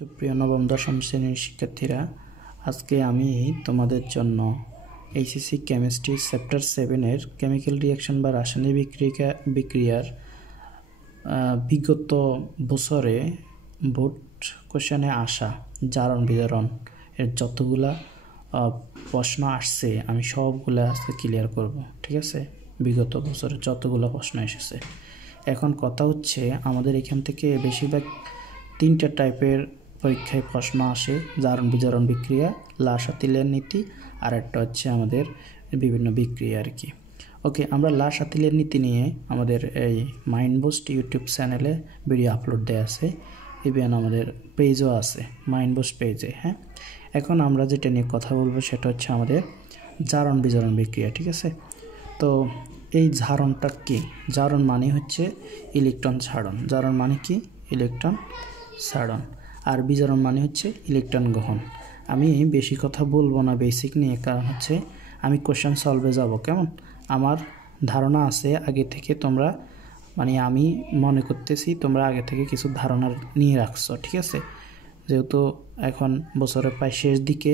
সুপ্রিয় নবম দশম শ্রেণীর শিক্ষার্থীরা, আজকে আমি তোমাদের জন্য এইচএসসি কেমিস্ট্রি চ্যাপ্টার 7-এর কেমিক্যাল রিঅ্যাকশন বা রাসায়নিক বিক্রিয়ার বিগত বছরে বোর্ড কোশ্চেনে আসা জারণ বিজারণ এর যতগুলা প্রশ্ন আসছে আমি সবগুলা আজকে ক্লিয়ার করব। ঠিক আছে, বিগত বছরে যতগুলো প্রশ্ন এসেছে। এখন কথা হচ্ছে, আমাদের এখান থেকে বেশিরভাগ তিনটা টাইপের পরীক্ষায় প্রশ্ন আসে: জারণ বিজারণ বিক্রিয়া, লা-শাতিলের নীতি, আর একটা হচ্ছে আমাদের বিভিন্ন বিক্রিয়া আর কি। ওকে, আমরা লা-শাতিলের নীতি নিয়ে আমাদের এই মাইন্ড বুস্ট ইউটিউব চ্যানেলে ভিডিও আপলোড দেওয়া আছে, ইভেন আমাদের পেজও আছে, মাইন্ড বুস্ট পেজে। হ্যাঁ, এখন আমরা যেটা নিয়ে কথা বলবো সেটা হচ্ছে আমাদের জারণ বিজারণ বিক্রিয়া। ঠিক আছে, তো এই জারণটা কি? জারণ মানে হচ্ছে ইলেকট্রন ছাড়ন। জারণ মানে কি? ইলেকট্রন ছাড়ন। আর বিজারণ মানে হচ্ছে ইলেকট্রন গ্রহণ। আমি বেশি কথা বলবো না বেসিক নিয়ে, কারণ হচ্ছে আমি কোশ্চেন সলভে যাব। কেমন? আমার ধারণা আছে আগে থেকে, তোমরা আমি মনে করতেছি তোমরা আগে থেকে কিছু ধারণা নিয়ে রাখছো। ঠিক আছে, যেহেতু এখন বছরের প্রায় শেষ দিকে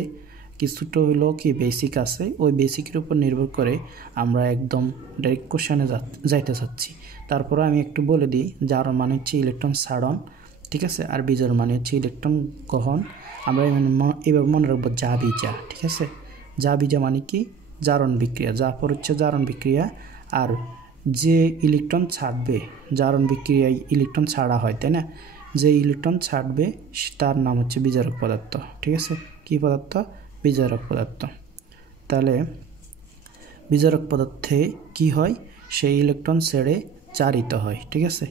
কিছুটা হইলেও কি বেসিক আছে, ওই বেসিকের উপর নির্ভর করে আমরা একদম ডাইরেক্ট কোশ্চেনে যাইতে চাচ্ছি। তারপরে আমি একটু বলে দিই, জারণ মানে হচ্ছে ইলেকট্রন ছাড়ন। ঠিক আছে, আর বিজারণ মানে হচ্ছে ইলেকট্রন গ্রহণ। আমরা এভাবে মনে রাখবো যা বিজা। ঠিক আছে, যা বিজা মানে কি? জারণ বিক্রিয়া। যা পর হচ্ছে জারণ বিক্রিয়া। আর যে ইলেকট্রন ছাড়বে, জারণ বিক্রিয়ায় ইলেকট্রন ছাড়া হয়, তাই না? যে ইলেকট্রন ছাড়বে তার নাম হচ্ছে বিজারক পদার্থ। ঠিক আছে, কি পদার্থ? বিজারক পদার্থ। তাহলে বিজারক পদার্থে কি হয়? সেই ইলেকট্রন ছেড়ে জারিত হয়। ঠিক আছে,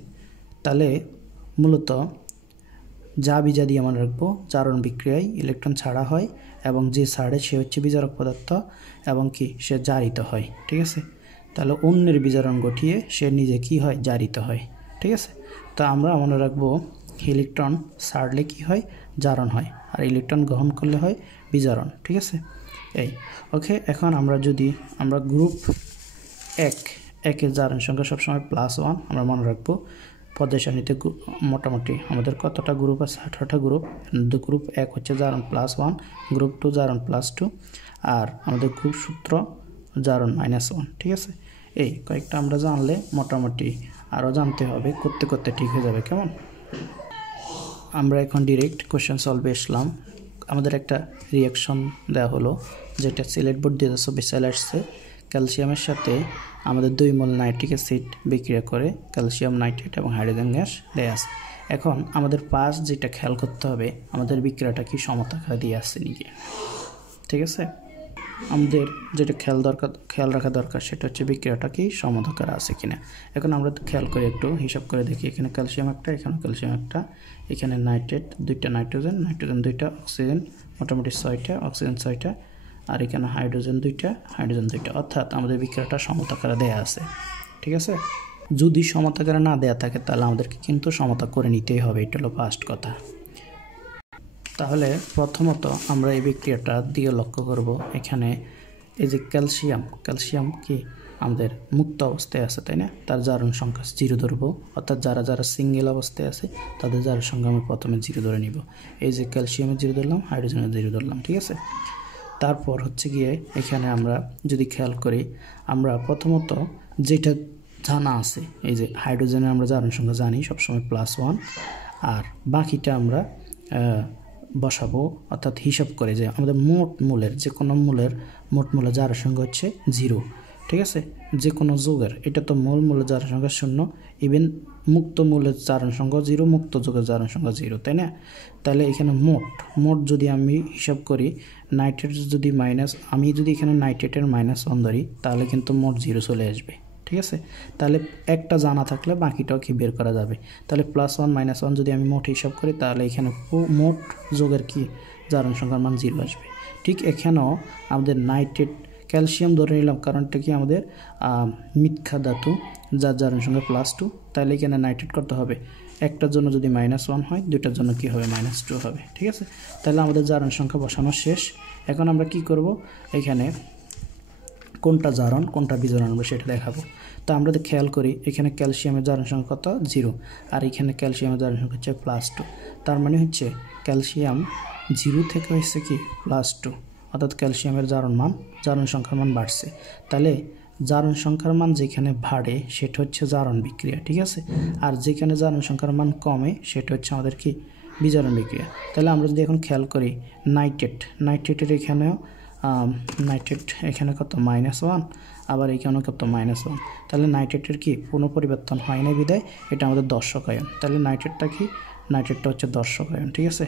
তাহলে মূলত যা বিজা দিয়ে মনে রাখবো জারণ বিক্রিয়ায় ইলেকট্রন ছাড়া হয়, এবং যে ছাড়ে সে হচ্ছে বিজারক পদার্থ, এবং কি সে জারিত হয়। ঠিক আছে, তাহলে অন্যের বিজারণ ঘটিয়ে সে নিজে কি হয়? জারিত হয়। ঠিক আছে, তো আমরা মনে রাখবো ইলেকট্রন ছাড়লে কি হয়? জারণ হয়, আর ইলেকট্রন গ্রহণ করলে হয় বিজারণ। ঠিক আছে, এই ওকে। এখন আমরা গ্রুপ একের জারণ সংখ্যা সবসময় +1 আমরা মনে রাখবো। পদের সারণীতে মোটামুটি আমাদের কতটা গ্রুপ আছে? 18টা গ্রুপ। গ্রুপ 1 হচ্ছে জারণ +1, গ্রুপ 2 জারণ +2, আর আমাদের গ্রুপ সূত্র জারণ -1। ঠিক আছে, এই কয়েকটা আমরা জানলে মোটামুটি আরও জানতে হবে, করতে করতে ঠিক হয়ে যাবে। কেমন? আমরা এখন ডিরেক্ট কোশ্চেন সলভে আসলাম। আমাদের একটা রিয়াকশন দেওয়া হলো, যেটা সিলেট বোর্ড 2024 সালে আসছে। ক্যালসিয়ামের সাথে আমাদের 2 মোল নাইট্রিক অ্যাসিড বিক্রিয়া করে ক্যালসিয়াম নাইট্রেট এবং হাইড্রোজেন গ্যাস দেয়া আছে। এখন আমাদের পাস যেটা খেয়াল করতে হবে, আমাদের বিক্রিয়াটা কি সমতাকারে দিয়ে আসছে নাকি। ঠিক আছে, আমাদের যেটা খেয়াল রাখা দরকার সেটা হচ্ছে বিক্রিয়াটা কি সমতাকারে আছে কিনা। এখন আমরা খেয়াল করে একটু হিসাব করে দেখি, এখানে ক্যালসিয়াম একটা, এখানে ক্যালসিয়াম একটা, এখানে নাইট্রেট 2টা, নাইট্রোজেন 2টা, অক্সিজেন মোটামুটি 6টা, অক্সিজেন 6টা, আর এখানে হাইড্রোজেন 2টা, হাইড্রোজেন 2টা, অর্থাৎ আমাদের বিক্রিয়াটা সমতাকারে দেয়া আছে। ঠিক আছে, যদি সমতাকারে না দেয়া থাকে তাহলে আমাদেরকে কিন্তু সমতা করে নিতেই হবে, এটা হলো ফার্স্ট কথা। তাহলে প্রথমত আমরা এই বিক্রিয়াটা দিয়ে লক্ষ্য করব, এখানে এই যে ক্যালসিয়াম কি আমাদের মুক্ত অবস্থায় আছে, তাই না? তার জারণ সংখ্যা 0 ধরবো, অর্থাৎ যারা সিঙ্গেল অবস্থায় আছে তাদের জারণ সংখ্যা আমি প্রথমে 0 ধরে নিব। এই যে ক্যালসিয়ামের 0 ধরলাম, হাইড্রোজেনের 0 ধরলাম। ঠিক আছে, তারপর হচ্ছে গিয়ে এখানে আমরা যদি খেয়াল করি, আমরা প্রথমত যেটা জানা আছে, এই যে হাইড্রোজেনের আমরা জারণ সংখ্যা জানি সবসময় +1, আর বাকিটা আমরা বসাবো, অর্থাৎ হিসাব করে যে আমাদের মোট মূলের যে কোনো মোট মূলের জারণ সংখ্যা হচ্ছে 0। ঠিক আছে, যে কোনো যোগের এটা তো মূলের জারণ সংখ্যা 0, ইভেন মুক্ত মূলের জারণ সংখ্যা 0, মুক্ত যোগের জারণ সংখ্যা 0, তাই না? তাহলে এখানে মোট যদি আমি হিসাব করি, নাইট্রেট যদি আমি যদি এখানে নাইট্রেটের -1 ধরি, তাহলে কিন্তু মোট 0 চলে আসবে। ঠিক আছে, তাহলে একটা জানা থাকলে বাকিটাও কি বের করা যাবে। তাহলে +1 -1 যদি আমি মোট হিসাব করি, তাহলে এখানে মোট যোগের কি জারণ সংখ্যার মান 0 আসবে। ঠিক এখানেও আমাদের নাইট্রেট ক্যালসিয়াম ধরে নিলাম, কারণটা কি আমাদের মিথ্যা ধাতু, যার জারণ সংখ্যা +2, তাহলে এখানে নাইট্রেট করতে হবে। একটার জন্য যদি -1 হয়, দুইটার জন্য কি হবে? -2 হবে। ঠিক আছে, তাহলে আমাদের জারণ সংখ্যা বসানো শেষ। এখন আমরা কি করব, এখানে কোনটা জারণ কোনটা বিজারণ আমরা সেটা দেখাবো। তো আমরা খেয়াল করি এখানে ক্যালসিয়ামের জারণ সংখ্যা কত 0 আর এখানে ক্যালসিয়ামের জারণ সংখ্যা হচ্ছে +2 তার মানে হচ্ছে ক্যালসিয়াম 0 থেকে হচ্ছে কি +2 অর্থাৎ ক্যালসিয়ামের জারণ সংখ্যার মান বাড়ছে তাহলে জারণ সংখ্যার মান যেখানে বাড়ে সেটা হচ্ছে জারণ বিক্রিয়া ঠিক আছে আর যেখানে জারণ সংখ্যার মান কমে সেটা হচ্ছে আমাদের কি বিজারণ বিক্রিয়া তাহলে আমরা যদি এখন খেয়াল করি নাইট্রেটের এখানেও নাইট্রেট এখানে কত -1 আবার এখানেও কত -1 তাহলে নাইট্রেটের কি কোনো পরিবর্তন হয় না বিদায় এটা আমাদের দর্শক আয়ন তাহলে নাইট্রেটটা হচ্ছে দর্শক আয়ন ঠিক আছে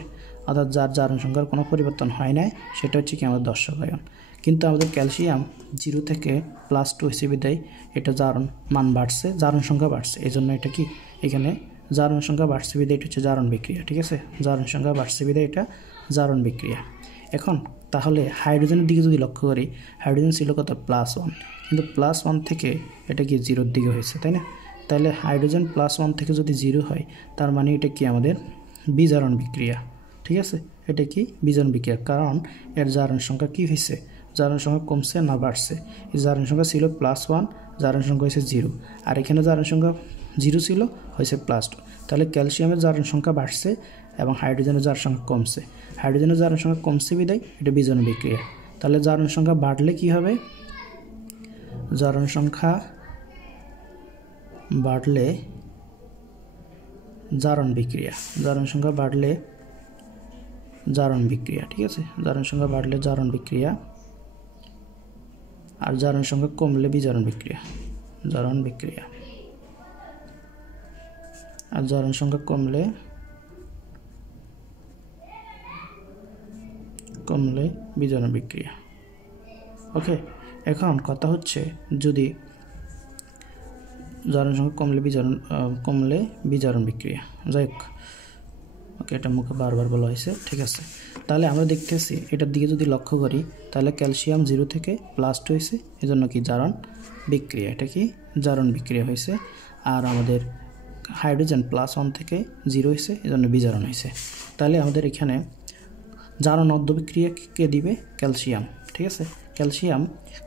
অর্থাৎ যার জারণ সংখ্যার কোনো পরিবর্তন হয় না সেটা হচ্ছে কি আমাদের দর্শক আয়ন কিন্তু আমাদের ক্যালসিয়াম 0 থেকে +2 হয়েছে বিদায় এটা জারণ মান বাড়ছে জারণ সংখ্যা বাড়ছে এই জন্য এটা কি এখানে জারণ সংখ্যা বাড়ছে বিদায় এটা হচ্ছে জারণ বিক্রিয়া ঠিক আছে জারণ সংখ্যা বাড়ছে বিদায় এটা জারণ বিক্রিয়া এখন তাহলে হাইড্রোজেনের দিকে যদি লক্ষ্য করি হাইড্রোজেন ছিল কত +1 কিন্তু +1 থেকে এটা কি 0-এর দিকে হয়েছে তাই না তাহলে হাইড্রোজেন +1 থেকে যদি 0 হয় তার মানে এটা কি আমাদের বিজারণ বিক্রিয়া ঠিক আছে এটা কি বিজারণ বিক্রিয়া কারণ এর জারণ সংখ্যা কি হয়েছে জারণ সংখ্যা কমছে না বাড়ছে এই জারণ সংখ্যা ছিল +1 জারণ সংখ্যা হয়েছে 0 আর এখানে জারণ সংখ্যা 0 ছিল হয়েছে +2 তাহলে ক্যালসিয়ামের জারণ সংখ্যা বাড়ছে এবং হাইড্রোজেনের জারণ সংখ্যা কমছে হাইড্রোজেনের জারণ সংখ্যা কমছে বিদায় এটা বিজারণ বিক্রিয়া তাহলে জারণ সংখ্যা বাড়লে কি হবে জারণ সংখ্যা বাড়লে জারণ বিক্রিয়া জারণ সংখ্যা বাড়লে জারণ বিক্রিয়া ঠিক আছে জারণ সংখ্যা বাড়লে জারণ বিক্রিয়া আর জারণ সংখ্যা কমলে বিজারণ বিক্রিয়া জারণ বিক্রিয়া আর জারণ সংখ্যা কমলে বিজারণ বিক্রিয়া ওকে এখন কথা হচ্ছে যদি জারণ সংখ্যা কমলে বিজারণ বিক্রিয়া যাই হোক ওকে এটা মুখে বারবার বলা হয়েছে ঠিক আছে তাহলে আমরা দেখতেছি এটার দিকে যদি লক্ষ্য করি তাহলে ক্যালসিয়াম 0 থেকে +2 হয়েছে এজন্য কি জারণ বিক্রিয়া এটা কি জারণ বিক্রিয়া হয়েছে আর আমাদের হাইড্রোজেন +1 থেকে 0 হয়েছে এজন্য বিজারণ হয়েছে তাহলে আমাদের এখানে জারণ অর্ধবিক্রিয়া কে দিবে ক্যালসিয়াম ঠিক আছে ক্যালসিয়াম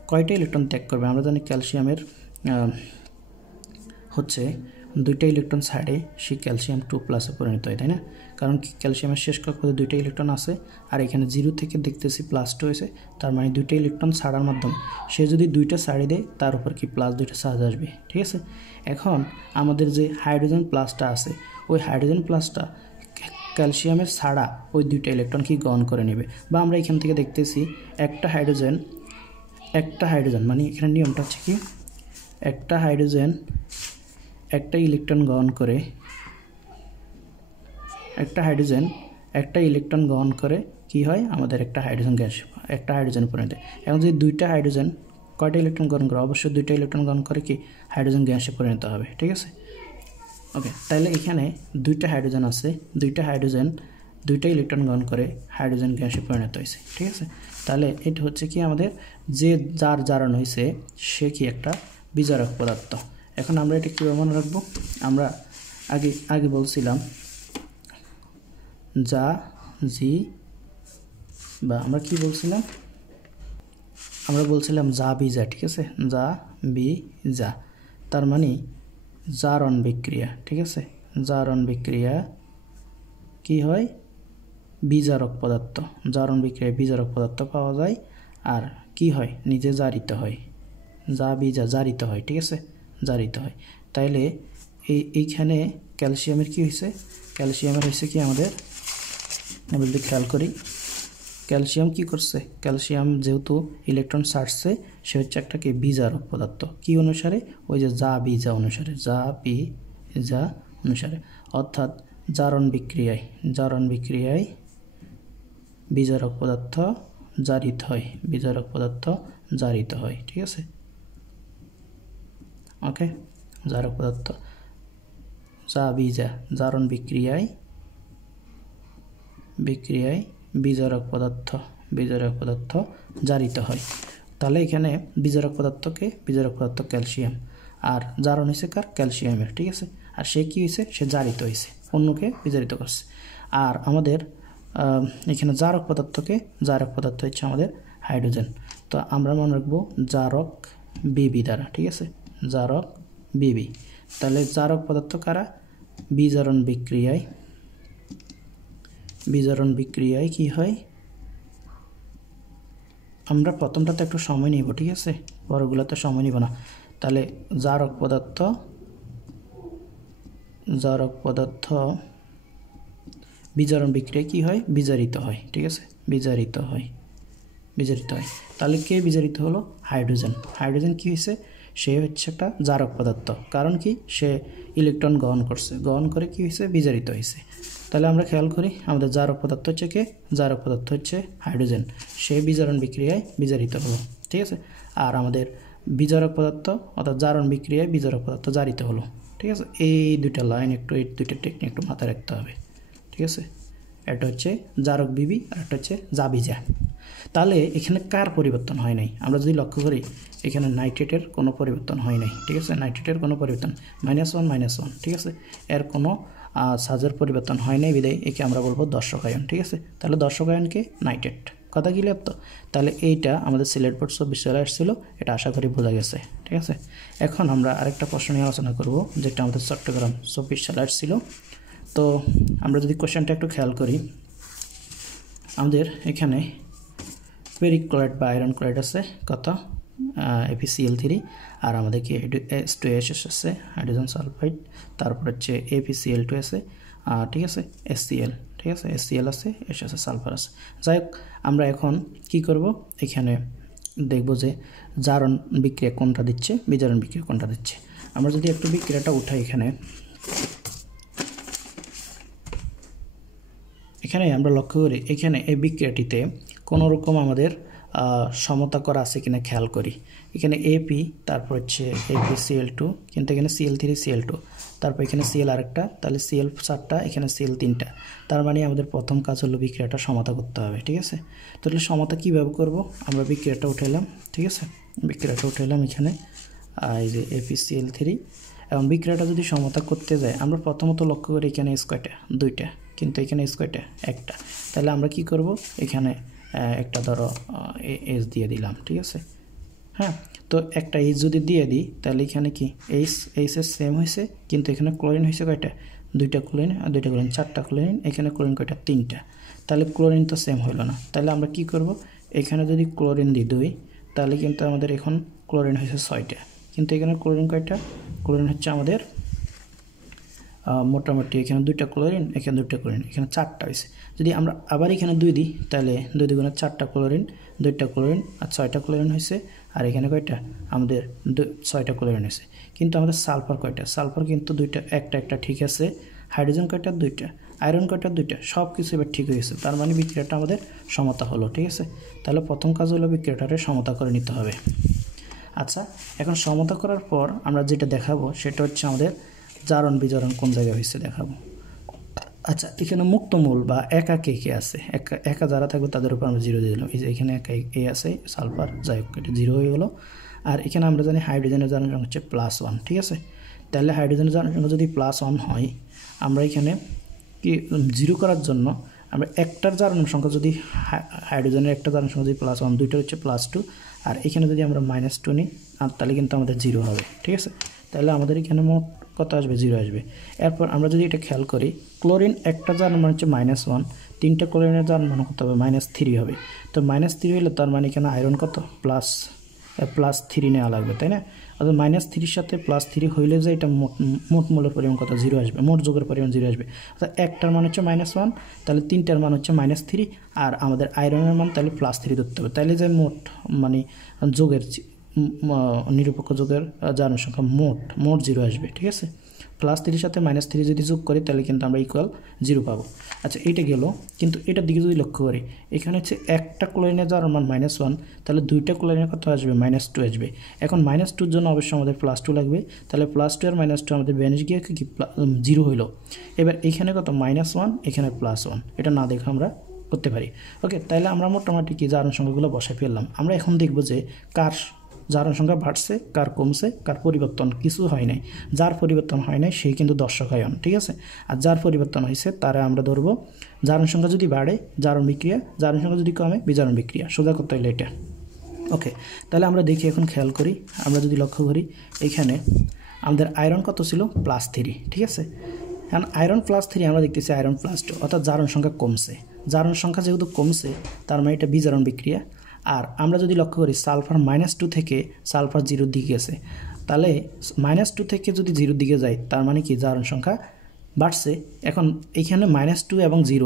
কয়টা ইলেকট্রন ত্যাগ করবে আমরা জানি ক্যালসিয়ামের হচ্ছে 2টা ইলেকট্রন ছাড়ে সে ক্যালসিয়াম 2+ পরিণত হয় তাই না কারণ ক্যালসিয়ামের শেষ কক্ষপথে 2টা ইলেকট্রন আছে আর এখানে 0 থেকে দেখতেছি +2 হয়েছে তার মানে 2টা ইলেকট্রন ছাড়ার মাধ্যমে সে যদি 2টা ছাড়ে দেয় তার উপর কি +2টা চার্জ আসবে ঠিক আছে এখন আমাদের যে হাইড্রোজেন প্লাসটা আছে ওই হাইড্রোজেন প্লাসটা ক্যালসিয়ামের ছাড়া ওই 2টা ইলেকট্রন কি গ্রহণ করে নেবে বা আমরা এখান থেকে দেখতেছি একটা হাইড্রোজেন মানে এখানে নিয়মটা হচ্ছে কি একটা হাইড্রোজেন একটা ইলেকট্রন গ্রহণ করে কি হয় আমাদের একটা হাইড্রোজেন গ্যাস একটা হাইড্রোজেন পরিণত এখন যদি 2টা হাইড্রোজেন কয়টা ইলেকট্রন গ্রহণ করে অবশ্যই 2টা ইলেকট্রন গ্রহণ করে কি হাইড্রোজেন গ্যাসে পরিণত হবে ঠিক আছে ওকে তাহলে এখানে 2টা হাইড্রোজেন আছে 2টা হাইড্রোজেন 2টা ইলেকট্রন গ্রহণ করে হাইড্রোজেন গ্যাসে পরিণত হয়েছে ঠিক আছে তাহলে এটা হচ্ছে কি আমাদের যে যার জারণ হয়েছে সে কি একটা বিজারক পদার্থ এখন আমরা এটা কীভাবে মনে রাখবো আমরা আগে বলছিলাম আমরা কি বলছিলাম আমরা বলছিলাম যা বিজা ঠিক আছে যা বিজা তার মানে জারণ বিক্রিয়া ঠিক আছে জারণ বিক্রিয়া কি হয় বিজারক পদার্থ জারণ বিক্রিয়ায় বিজারক পদার্থ পাওয়া যায় আর কি হয় নিজে জারিত হয় যা বিজা জারিত হয় ঠিক আছে জারিত হয় তাইলে এইখানে ক্যালসিয়ামের কি হয়েছে ক্যালসিয়ামের হয়েছে কি আমাদের আমরা যদি খেয়াল করি ক্যালসিয়াম কি করছে ক্যালসিয়াম যেহেতু ইলেকট্রন ছাড়ছে সে হচ্ছে একটা কি বিজারক পদার্থ কি অনুসারে ওই যে যা বিজা অনুসারে অর্থাৎ জারণ বিক্রিয়ায় বিজারক পদার্থ জারিত হয় ঠিক আছে ওকে জারক পদার্থ যা বিজা জারণ বিক্রিয়ায় বিজারক পদার্থ জারিত হয় তাহলে এখানে বিজারক পদার্থ ক্যালসিয়াম আর জারণ হয়েছে কার ক্যালসিয়ামের ঠিক আছে আর সে কি হয়েছে সে জারিত হয়েছে অন্যকে বিজারিত করছে আর আমাদের এখানে জারক পদার্থ হচ্ছে আমাদের হাইড্রোজেন তো আমরা মনে রাখবো জারক বিবি দ্বারা ঠিক আছে জারক বিবি। তাহলে জারক পদার্থ কারা? বিজারণ বিক্রিয়ায় কি হয়, আমরা প্রথমটাতে একটু সময় নিব, ঠিক আছে, পরগুলোতে সময় নিব না। তাহলে জারক পদার্থ বিজারণ বিক্রিয়ায় কি হয়? বিজারিত হয়, ঠিক আছে, বিজারিত হয়। তাহলে কে বিজারিত হলো? হাইড্রোজেন কি হয়েছে? সে হচ্ছে একটা জারক পদার্থ, কারণ কি? সে ইলেকট্রন গ্রহণ করে কি হয়েছে? বিজারিত হয়েছে। তাহলে আমরা খেয়াল করি আমাদের জারক পদার্থ হচ্ছে কে? জারক পদার্থ হচ্ছে হাইড্রোজেন, সে বিজারণ বিক্রিয়ায় বিজারিত হলো, ঠিক আছে। আর আমাদের বিজারক পদার্থ অর্থাৎ জারণ বিক্রিয়ায় বিজারক পদার্থ জারিত হলো, ঠিক আছে। এই দুইটা লাইন একটু, এই দুইটা টেকনিক একটু মাথায় রাখতে হবে, ঠিক আছে। এটা হচ্ছে জারক বিবি আর একটা হচ্ছে জাবিজা। তাহলে এখানে কার পরিবর্তন হয় নাই? আমরা যদি লক্ষ্য করি এখানে নাইট্রেটের কোনো পরিবর্তন হয় নাই, ঠিক আছে, নাইট্রেটের কোনো পরিবর্তন -1, ঠিক আছে, এর কোনো সাজের পরিবর্তন হয় নাই, বিদায় একে আমরা বলবো দর্শক আয়ন, ঠিক আছে। তাহলে দর্শক আয়নকে নাইট্রেট, কথা ক্লিয়ার তো? তাহলে এইটা আমাদের সিলেট বোর্ড 24 সালে আসছিল, এটা আশা করি বোঝা গেছে, ঠিক আছে। এখন আমরা আরেকটা প্রশ্ন নিয়ে আলোচনা করব, যেটা আমাদের চট্টগ্রাম 24 সালে আসছিল। তো আমরা যদি কোশ্চেনটা একটু খেয়াল করি, আমাদের এখানে ফেরিক ক্লোরাইড বা আয়রন ক্লোরাইড আছে কত? FeCl3, আর আমাদের কি H2SO আছে, হাইড্রোজেন সালফাইড, তারপর হচ্ছে FeCl2 আছে, ঠিক আছে, HCl, ঠিক আছে, HCl আছে, H আছে, সালফার আছে। যাই হোক, আমরা এখন কি করব, এখানে দেখব যে জারণ বিক্রিয়া কোনটা দিচ্ছে, বিজারণ বিক্রিয়া কোনটা দিচ্ছে। আমরা যদি একটু বিক্রিয়াটা উঠাই, এখানে আমরা লক্ষ্য করি, এখানে এই বিক্রিয়াটিতে কোনো রকম আমাদের সমতা করা আছে কিনা খেয়াল করি। এখানে AP, তারপর হচ্ছে FeCl2, কিন্তু এখানে Cl3Cl2, তারপর এখানে Cl আরেকটা, তাহলে Cl 4টা, এখানে Cl 3টা। তার মানে আমাদের প্রথম কাজ হলো বিক্রিয়াটা সমতা করতে হবে, ঠিক আছে। তাহলে সমতা কীভাবে করব? আমরা বিক্রিয়াটা উঠাইলাম, ঠিক আছে, বিক্রিয়াটা উঠাইলাম এখানে, এই যে FeCl3, এবং বিক্রিয়াটা যদি সমতা করতে যায়, আমরা প্রথমত লক্ষ্য করি এখানে S কয়টা? 2টা, কিন্তু এখানে S কয়টা? 1টা। তাহলে আমরা কি করব, এখানে একটা ধরো H দিয়ে দিলাম, ঠিক আছে, হ্যাঁ। তো একটা H যদি দিয়ে দিই, তাহলে এখানে কি H এর সেম হয়েছে, কিন্তু এখানে ক্লোরিন হয়েছে কয়টা? 2টা ক্লোরিন, আর 2টা ক্লোরিন, 4টা ক্লোরিন, এখানে ক্লোরিন কয়টা? 3টা। তাহলে ক্লোরিন তো সেম হইল না। তাহলে আমরা কি করব, এখানে যদি ক্লোরিন দিই 2, তাহলে কিন্তু আমাদের এখন ক্লোরিন হয়েছে 6টা, কিন্তু এখানে ক্লোরিন কয়টা? ক্লোরিন হচ্ছে আমাদের মোটামুটি এখানে 2টা ক্লোরিন, এখানে 2টা ক্লোরিন, এখানে 4টা হয়েছে। যদি আমরা আবার এখানে 2 দিই, তাহলে 2 দুগুণে 4টা ক্লোরিন, 2টা ক্লোরিন, আর 6টা ক্লোরিন হয়েছে। আর এখানে কয়টা? আমাদের 6টা ক্লোরিন হয়েছে। কিন্তু আমাদের সালফার কয়টা? সালফার কিন্তু 2টা, একটা ঠিক আছে। হাইড্রোজেন কয়টা? 2টা। আয়রন কয়টা? 2টা। সব কিছু এবার ঠিক হয়েছে, তার মানে বিক্রিয়াটা আমাদের সমতা হলো, ঠিক আছে। তাহলে প্রথম কাজ হলো বিক্রিয়াটাকে সমতা করে নিতে হবে। আচ্ছা, এখন সমতা করার পর আমরা যেটা দেখাবো সেটা হচ্ছে আমাদের জারণ বিজারণ কোন জায়গায় হয়েছে দেখাবো। আচ্ছা, এখানে মুক্তমূল বা একা কে আছে? একা যারা থাকবে তাদের উপর আমরা 0 দিয়ে দিলাম। এই যে এখানে একা এ আছে, সালফার, যাই হোক, এটা 0 হয়ে গেলো। আর এখানে আমরা জানি হাইড্রোজেনের জারণ সংখ্যা হচ্ছে +1, ঠিক আছে। তাহলে হাইড্রোজেনের জারণ সংখ্যা যদি +1 হয়, আমরা এখানে কি 0 করার জন্য আমরা একটার জারণ সংখ্যা যদি হাইড্রোজেনের একটা জারণ সংখ্যা যদি +1, দুইটার হচ্ছে +2, আর এখানে যদি আমরা -2 নিই, আর তাহলে কিন্তু আমাদের 0 হবে, ঠিক আছে। তাহলে আমাদের এখানে মোট কত আসবে? 0 আসবে। এরপর আমরা যদি এটা খেয়াল করি, ক্লোরিন একটা জারণ মান হচ্ছে -1, 3টা ক্লোরিনের জারণ মান কত হবে? -3 হবে। তো -3 হলে তার মানে এখানে আয়রন কত? +3 নেওয়া লাগবে, তাই না? অর্থাৎ -3 সাথে +3 হইলে যে এটা মোট মোলের পরিমাণ কত? 0 আসবে, মোট যোগের পরিমাণ 0 আসবে। অর্থাৎ একটার মান হচ্ছে -1, তাহলে 3টার মান হচ্ছে -3, আর আমাদের আয়রনের মান তাহলে +3 ধরতে হবে। তাহলে যে মোট মানে যোগের নিরপেক্ষ যোগের জারণ সংখ্যা মোট 0 আসবে, ঠিক আছে। +3 সাথে -3 যদি যোগ করি, তাহলে কিন্তু আমরা ইকুয়াল 0 পাবো। আচ্ছা, এইটা গেল, কিন্তু এটার দিকে যদি লক্ষ্য করি, এখানে হচ্ছে একটা ক্লোরিনের জারণ মান -1, তাহলে 2টা ক্লোরিনের কত আসবে? -2 আসবে। এখন -2-র জন্য অবশ্যই আমাদের +2 লাগবে, তাহলে +2 আর -2 আমাদের বেনিশ গিয়ে কি 0 হইল। এবার এখানে কত? -1, এখানে +1, এটা না দেখে আমরা করতে পারি। ওকে, তাহলে আমরা মোটামুটি কি জারণ সংখ্যাগুলো বসাই ফেললাম। আমরা এখন দেখব যে কার জারণ সংখ্যা বাড়ছে, কার কমছে, কার পরিবর্তন কিছু হয় নাই। যার পরিবর্তন হয় নাই সেই কিন্তু দর্শক আয়ন, ঠিক আছে। আর যার পরিবর্তন হয়েছে তারা আমরা ধরবো জারণ সংখ্যা যদি বাড়ে জারণ বিক্রিয়া, জারণ সংখ্যা যদি কমে বিজারণ বিক্রিয়া। সোজা করতে হইলে এটা। ওকে, তাহলে আমরা দেখি, এখন খেয়াল করি, আমরা যদি লক্ষ্য করি এখানে আমাদের আয়রন কত ছিল +3, ঠিক আছে। এখন আয়রন +3 আমরা দেখতেছি আয়রন +2, অর্থাৎ জারণ সংখ্যা কমছে। জারণ সংখ্যা যেহেতু কমছে তার মানে এটা বিজারণ বিক্রিয়া। আর আমরা যদি লক্ষ্য করি সালফার -2 থেকে সালফার 0-র দিকে গেছে, তাহলে -2 থেকে যদি 0-র দিকে যায় তার মানে কি জারণ সংখ্যা বাড়ছে। এখন এইখানে -2 এবং 0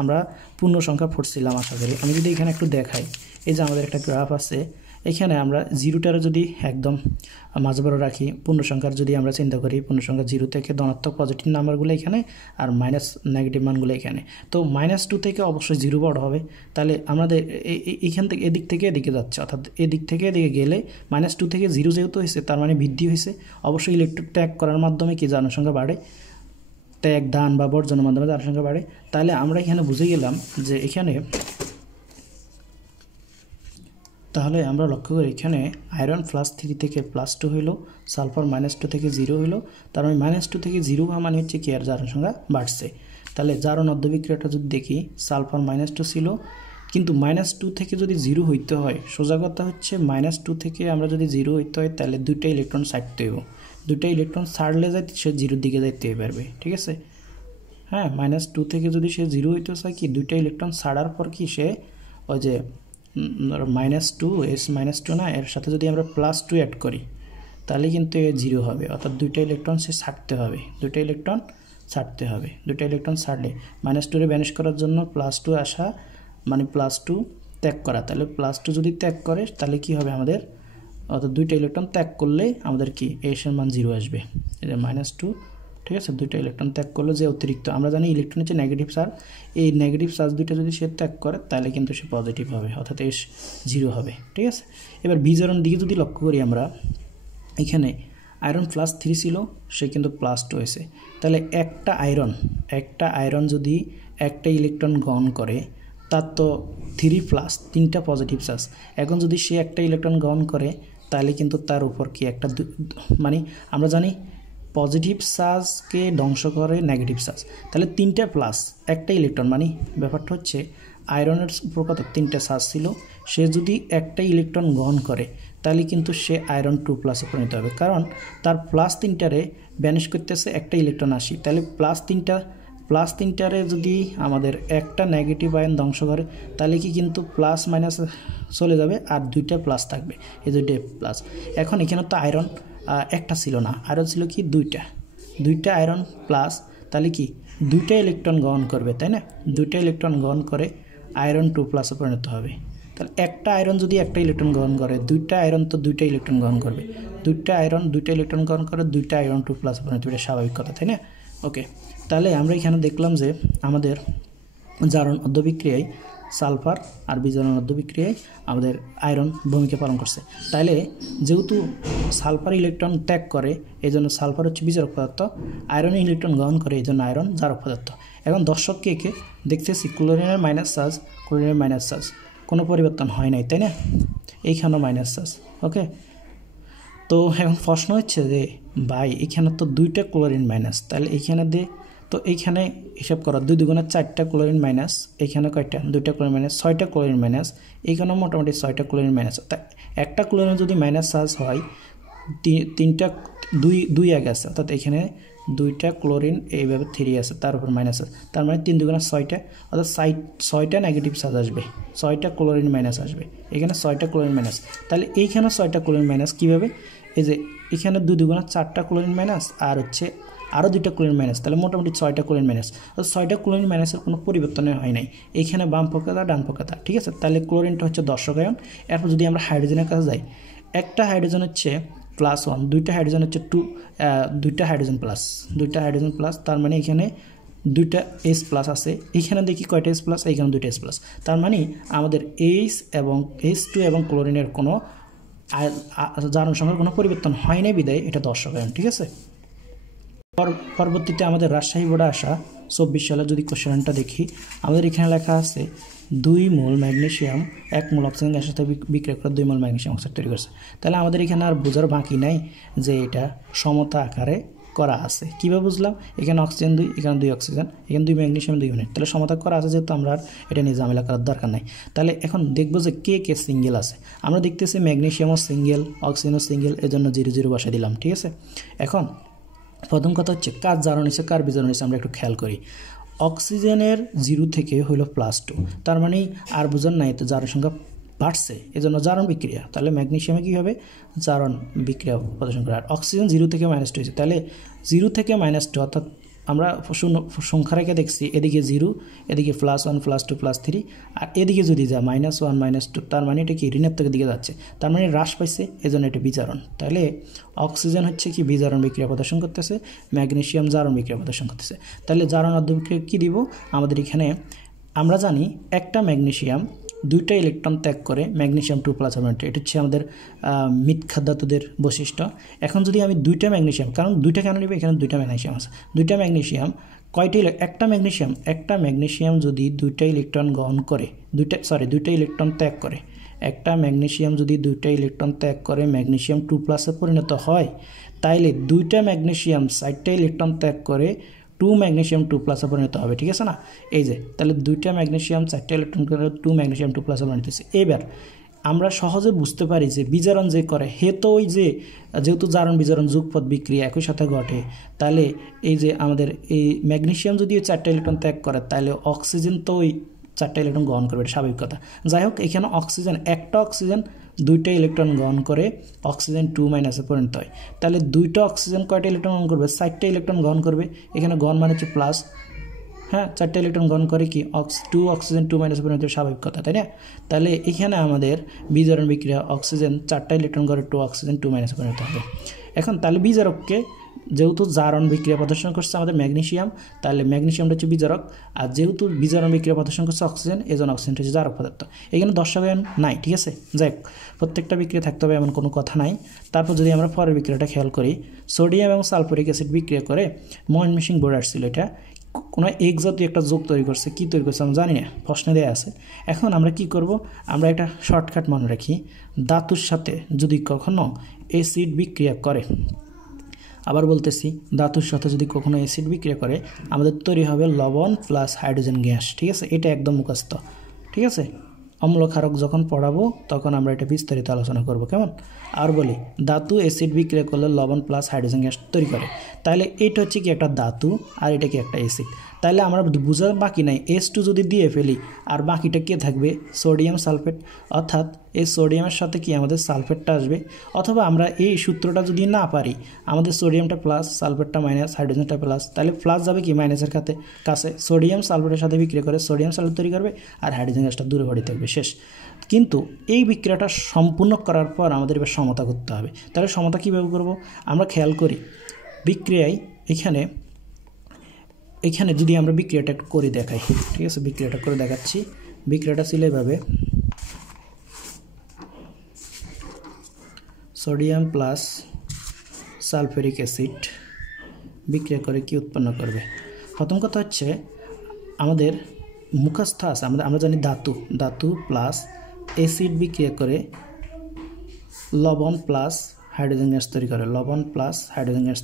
আমরা পূর্ণ সংখ্যা পড়ছিলাম আশা করি। আমি যদি এখানে একটু দেখাই, এই যে আমাদের একটা গ্রাফ আছে, এখানে আমরা 0টারে যদি একদম মাঝ বড় রাখি, পূর্ণ সংখ্যার যদি আমরা চিন্তা করি, পূর্ণ সংখ্যা 0 থেকে ধনাত্মক পজিটিভ নাম্বারগুলো এখানে আর মাইনাস নেগেটিভ মানগুলো এখানে, তো -2 থেকে অবশ্যই 0 বড় হবে। তাহলে আমাদের এইখান থেকে এদিক থেকে এদিকে যাচ্ছে, অর্থাৎ এদিক থেকে এদিকে গেলে -2 থেকে 0 যেহেতু হয়েছে তার মানে বৃদ্ধি হয়েছে। অবশ্যই ইলেকট্রন ত্যাগ করার মাধ্যমে কি জারণ সংখ্যা বাড়ে, ত্যাগ দান বা বর্জনের মাধ্যমে জারণ সংখ্যা বাড়ে। তাহলে আমরা এখানে বুঝে গেলাম যে এখানে, তাহলে আমরা লক্ষ্য করি এখানে আয়রন +3 থেকে +2 হইল, সালফার -2 থেকে 0 হইল, তার মানে -2 থেকে 0 মানে হচ্ছে কি আর জারণ সংখ্যা বাড়ছে। তাহলে জারণ অর্ধবিক্রিয়াটা যদি দেখি, সালফার -2 ছিল, কিন্তু -2 থেকে যদি 0 হইতে হয়, সোজা কথা হচ্ছে -2 থেকে আমরা যদি 0 হইতে হয় তাহলে 2টা ইলেকট্রন ছাড়তে হইব। 2টা ইলেকট্রন ছাড়লে যাইতে সে 0-র দিকে যাইতে পারবে, ঠিক আছে। হ্যাঁ, -2 থেকে যদি সে 0 হইতে চায় কি 2টা ইলেকট্রন ছাড়ার পর কি সে ওই যে -2 -2 না, এর সাথে যদি আমরা +2 অ্যাড করি তাহলে কিন্তু এ 0 হবে, অর্থাৎ 2টা ইলেকট্রন সে ছাড়তে হবে, 2টা ইলেকট্রন ছাড়তে হবে। 2টা ইলেকট্রন ছাড়লে -2 ব্যানিশ করার জন্য +2 আসা মানে +2 ত্যাগ করা, তাহলে +2 যদি ত্যাগ করে তাহলে কি হবে আমাদের, অর্থাৎ 2টা ইলেকট্রন ত্যাগ করলে আমাদের কি এর মান 0 আসবে, এটা -2, ঠিক আছে। 2টা ইলেকট্রন ত্যাগ করলে যে অতিরিক্ত, আমরা জানি ইলেকট্রন হচ্ছে নেগেটিভ চার্জ, এই নেগেটিভ চার্জ দুইটা যদি সে ত্যাগ করে তাহলে কিন্তু সে পজিটিভ হবে, অর্থাৎ এস 0 হবে, ঠিক আছে। এবার বিজারণ দিকে যদি লক্ষ্য করি আমরা, এখানে আয়রন +3 ছিল, সে কিন্তু +2 হয়েছে। তাহলে একটা আয়রন যদি একটা ইলেকট্রন গ্রহণ করে তার তো 3+, 3টা পজিটিভ চার্জ। এখন যদি সে একটা ইলেকট্রন গ্রহণ করে তাহলে কিন্তু তার উপর কি একটা মানে আমরা জানি পজিটিভ চার্জকে ধ্বংস করে নেগেটিভ চার্জ, তাহলে 3টা প্লাস একটা ইলেকট্রন, মানে ব্যাপারটা হচ্ছে আয়রনের উপর কত 3টা চার্জ ছিল, সে যদি একটা ইলেকট্রন গ্রহণ করে তাহলে কিন্তু সে আয়রন 2+ পরিণত হবে, কারণ তার +3টারে ব্যানিশ করতেছে একটা ইলেকট্রন আসি, তাহলে +3টারে যদি আমাদের একটা নেগেটিভ আয়ন ধ্বংস করে তাহলে কি কিন্তু প্লাস মাইনাস চলে যাবে আর 2টা প্লাস থাকবে, এই 2টা প্লাস। এখন এখানে তো আয়রন একটা ছিল না, আয়রন ছিল কি 2টা আয়রন প্লাস, তাহলে কি 2টা ইলেকট্রন গ্রহণ করবে, তাই না। 2টা ইলেকট্রন গ্রহণ করে আয়রন 2+ পরিণত হবে। তাহলে একটা আয়রন যদি একটা ইলেকট্রন গ্রহণ করে, 2টা আয়রন তো 2টা ইলেকট্রন গ্রহণ করবে, 2টা আয়রন 2টা ইলেকট্রন গ্রহণ করে 2টা আয়রন 2+ পরিণত হবে, এটা স্বাভাবিক কথা, তাই না। ওকে, তাহলে আমরা এখানে দেখলাম যে আমাদের জারণ অর্ধবিক্রিয়ায় সালফার আর বিজারণ অর্ধবিক্রিয়ায় আমাদের আয়রন ভূমিকা পালন করছে। তাহলে যেহেতু সালফার ইলেকট্রন ত্যাগ করে এই জন্য সালফার হচ্ছে বিজারক পদার্থ, আয়রন ইলেকট্রন গ্রহণ করে এই জন্য আয়রন জারক পদার্থ। এখন দর্শককে একে দেখতেছি ক্লোরিনের মাইনাস চার্জ কোনো পরিবর্তন হয় নাই, তাই না, এইখানেও মাইনাস চার্জ। ওকে, তো এখন প্রশ্ন হচ্ছে যে ভাই এখানে তো 2টা ক্লোরিন মাইনাস, তাহলে এইখানে দে, তো এইখানে হিসাব করা 2 2 4টা ক্লোরিন মাইনাস, এইখানে কয়টা 2টা ক্লোরিন মাইনাস, 6টা ক্লোরিন মাইনাস, এইখানেও মোটামুটি 6টা ক্লোরিন মাইনাস। তা একটা ক্লোরিন যদি মাইনাস চার্জ হয় 3টা 2 আগে আছে, অর্থাৎ এখানে 2টা ক্লোরিন এইভাবে 3 আছে, তার উপর মাইনাস আছে, তার মানে 3 2 6টা, অর্থাৎ 6টা নেগেটিভ চার্জ আসবে, 6টা ক্লোরিন মাইনাস আসবে, এখানে 6টা ক্লোরিন মাইনাস। তাহলে এইখানে 6টা ক্লোরিন মাইনাস কীভাবে, এই যে এখানে 2 2 4টা ক্লোরিন মাইনাস আর হচ্ছে আরও 2টা ক্লোরিন মাইনাস, তাহলে মোটামুটি 6টা ক্লোরিন মাইনাস। তো 6টা ক্লোরিন মাইনাসের কোনো পরিবর্তনে হয় নাই, এইখানে বাম পক্ষতা ডান পক্ষতা, ঠিক আছে। তাহলে ক্লোরিনটা হচ্ছে দর্শক আয়ন। এরপর যদি আমরা হাইড্রোজেনের কাছে যাই, একটা হাইড্রোজেন হচ্ছে +1, 2টা হাইড্রোজেন হচ্ছে 2টা হাইড্রোজেন প্লাস, তার মানে এখানে 2টা H+ আছে, এইখানে দেখি কয়টা H+, এইখানে 2টা H+, তার মানে আমাদের H2 এবং ক্লোরিনের কোনো জারণ সংখ্যার কোনো পরিবর্তন হয় নাই, বিদায় এটা দর্শক আয়ন, ঠিক আছে। পরবর্তীতে আমাদের রাজশাহী বোর্ডে আসা 24 সালে যদি কোশ্চেনটা দেখি, আমাদের এখানে লেখা আছে 2 মোল ম্যাগনেসিয়াম 1 মোল অক্সিজেন গ্যাসের সাথে বিক্রিয়া করে 2 মোল ম্যাগনেসিয়াম অক্সাইড তৈরি করছে। তাহলে আমাদের এখানে আর বোঝার বাকি নাই যে এটা সমতা আকারে করা আছে। কীভাবে বুঝলাম? এখানে অক্সিজেন 2, এখানে 2 অক্সিজেন, এখানে 2 ম্যাগনেসিয়াম 2 ইউনিট, তাহলে সমতা করা আছে যেহেতু আমরা আর এটা নিয়ে ঝামেলা করার দরকার নাই। তাহলে এখন দেখবো যে কে কে সিঙ্গেল আছে। আমরা দেখতেছি ম্যাগনেসিয়ামও সিঙ্গেল, অক্সিজেনও সিঙ্গেল, এজন্য 0 0 বসে দিলাম। ঠিক আছে, এখন প্রথম কথা হচ্ছে কার জারণ হয়েছে কার বিজারণ হয়েছে আমরা একটু খেয়াল করি। অক্সিজেনের 0 থেকে হইল +2, তার মানে আর বুঝার নাই তো জারণ সংখ্যা বাড়ছে, এজন্য জারণ বিক্রিয়া। তাহলে ম্যাগনেসিয়ামে কী হবে? জারণ বিক্রিয়া প্রদর্শন করে। আর অক্সিজেন 0 থেকে -2 হয়েছে, তাহলে 0 থেকে -2 অর্থাৎ আমরা সংখ্যা রেখে দেখছি এদিকে 0, এদিকে +1 +2 +3, আর এদিকে যদি যা -1 -2, তার মানে এটা কি ঋণাত্মকের দিকে যাচ্ছে, তার মানে হ্রাস পাইছে, এজন্য এটা বিজারণ। তাহলে অক্সিজেন হচ্ছে কি বিজারণ বিক্রিয়া প্রদর্শন করতেছে, ম্যাগনেসিয়াম জারণ বিক্রিয়া প্রদর্শন করতেছে। তাহলে জারণ অর্ধবিক্রিয়া কী দিব? আমাদের এখানে আমরা জানি একটা ম্যাগনেসিয়াম 2টা ইলেকট্রন ত্যাগ করে ম্যাগনেসিয়াম 2+ এটা হচ্ছে আমাদের মিথ্যা ধাতুদের বৈশিষ্ট্য। এখন যদি আমি 2টা ম্যাগনেসিয়াম, কারণ 2টা কেন নিবে? এখানে 2টা ম্যাগনেসিয়াম আছে, 2টা ম্যাগনেসিয়াম একটা ম্যাগনেসিয়াম যদি 2টা ইলেকট্রন গ্রহণ করে, 2টা ইলেকট্রন ত্যাগ করে, একটা ম্যাগনেসিয়াম যদি 2টা ইলেকট্রন ত্যাগ করে ম্যাগনেসিয়াম 2+ পরিণত হয়, তাইলে 2টা ম্যাগনেসিয়াম 4টা ইলেকট্রন ত্যাগ করে 2 ম্যাগনেসিয়াম 2+ পরিণত হবে। ঠিক আছে না? এই যে তাহলে 2টা ম্যাগনেসিয়াম 4টা ইলেকট্রন করে 2 ম্যাগনেসিয়াম 2+ পরিণত হচ্ছে। এবার আমরা সহজে বুঝতে পারি যে বিজারণ যে করে হে তো ওই যে যেহেতু জারণ বিজারণ যুগপৎ বিক্রিয়া একই সাথে ঘটে, তাহলে এই যে আমাদের এই ম্যাগনেসিয়াম যদি 4টা ইলেকট্রন ত্যাগ করে তাহলে অক্সিজেন তো ওই 4টা ইলেকট্রন গ্রহণ করবে, এটা স্বাভাবিক কথা। যাই হোক, এখানে একটা অক্সিজেন 2টা ইলেকট্রন গ্রহণ করে অক্সিজেন 2- পরিণত হয়। তাহলে 2টা অক্সিজেন কয়টা ইলেকট্রন গ্রহণ করবে? 4টা ইলেকট্রন গ্রহণ করবে। এখানে গ্রহণ মানে হচ্ছে প্লাস, হ্যাঁ, 4টা ইলেকট্রন গ্রহণ করে কি 2 অক্সিজেন 2- পরিণত স্বাভাবিক কথা, তাই না? তাহলে এখানে আমাদের বিজারণ বিক্রিয়া অক্সিজেন 4টা ইলেকট্রন করে 2 অক্সিজেন 2- পরিণত হবে। এখন তাহলে বিজারককে যেহেতু জারণ বিক্রিয়া প্রদর্শন করছে আমাদের ম্যাগনেসিয়াম, তাহলে ম্যাগনেসিয়ামটা হচ্ছে বিজারক, আর যেহেতু বিজারণ বিক্রিয়া প্রদর্শন করছে অক্সিজেন, এজন্য অক্সিজেনটা হচ্ছে জারক পদার্থ। এখানে দর্শায়ন নাই, ঠিক আছে? যাই হোক, প্রত্যেকটা বিক্রিয়া থাকতে হবে এমন কোনো কথা নাই। তারপর যদি আমরা পরের বিক্রিয়াটা খেয়াল করি, সোডিয়াম এবং সালফুরিক অ্যাসিড বিক্রিয়া করে ময়মনসিংহ বোর্ড আসছিল, এটা কোনো এক জাতীয় একটা যোগ তৈরি করছে, কী তৈরি করছে আমরা জানি না, প্রশ্নে দেওয়া আছে। এখন আমরা কি করব? আমরা একটা শর্টকাট মনে রাখি, ধাতুর সাথে যদি কখনো অ্যাসিড বিক্রিয়া করে, আবার বলতেছি, ধাতুর সাথে যদি কখনো অ্যাসিড বিক্রিয়া করে আমাদের তৈরি হবে লবণ প্লাস হাইড্রোজেন গ্যাস। ঠিক আছে, এটা একদম মুখস্থ। ঠিক আছে, অম্লক্ষারক যখন পড়াবো তখন আমরা এটা বিস্তারিত আলোচনা করব, কেমন? আর বলি, ধাতু অ্যাসিড বিক্রিয়া করলে লবণ প্লাস হাইড্রোজেন গ্যাস তৈরি করে, তাহলে এটা হচ্ছে কি একটা ধাতু আর এটা কি একটা অ্যাসিড। তাহলে আমরা বোঝার বাকি নাই, H2 যদি দিয়ে ফেলি আর বাকিটা কে থাকবে? Sodium sulphate. অর্থাৎ এই সোডিয়ামের সাথে কি আমাদের সালফেটটা আসবে, অথবা আমরা এই সূত্রটা যদি না পারি, আমাদের সোডিয়ামটা প্লাস সালফেটটা মাইনাস হাইড্রোজেনটা প্লাস, তাহলে প্লাস যাবে কি মাইনাসের কাছে, সোডিয়াম সালফেটের সাথে বিক্রিয়া করে সোডিয়াম সালফেট তৈরি করবে আর হাইড্রোজেন গ্যাসটা দূরে পড়ে থাকবে, শেষ। কিন্তু এই বিক্রিয়াটা সম্পূর্ণ করার পর আমাদের এবার সমতা করতে হবে। তাহলে সমতা কীভাবে করব? আমরা খেয়াল করি বিক্রিয়ায় এখানে যদি আমরা বিক্রিয়াটা একটু করে দেখাই, ঠিক আছে, বিক্রিয়াটা করে দেখাচ্ছি। বিক্রিয়াটা ছিল এভাবে, সোডিয়াম প্লাস সালফিউরিক অ্যাসিড বিক্রিয়া করে কি উৎপন্ন করবে? প্রথম কথা হচ্ছে আমাদের মুখস্থ আছে, আমরা জানি ধাতু প্লাস অ্যাসিড বিক্রিয়া করে লবণ প্লাস হাইড্রোজেন গ্যাস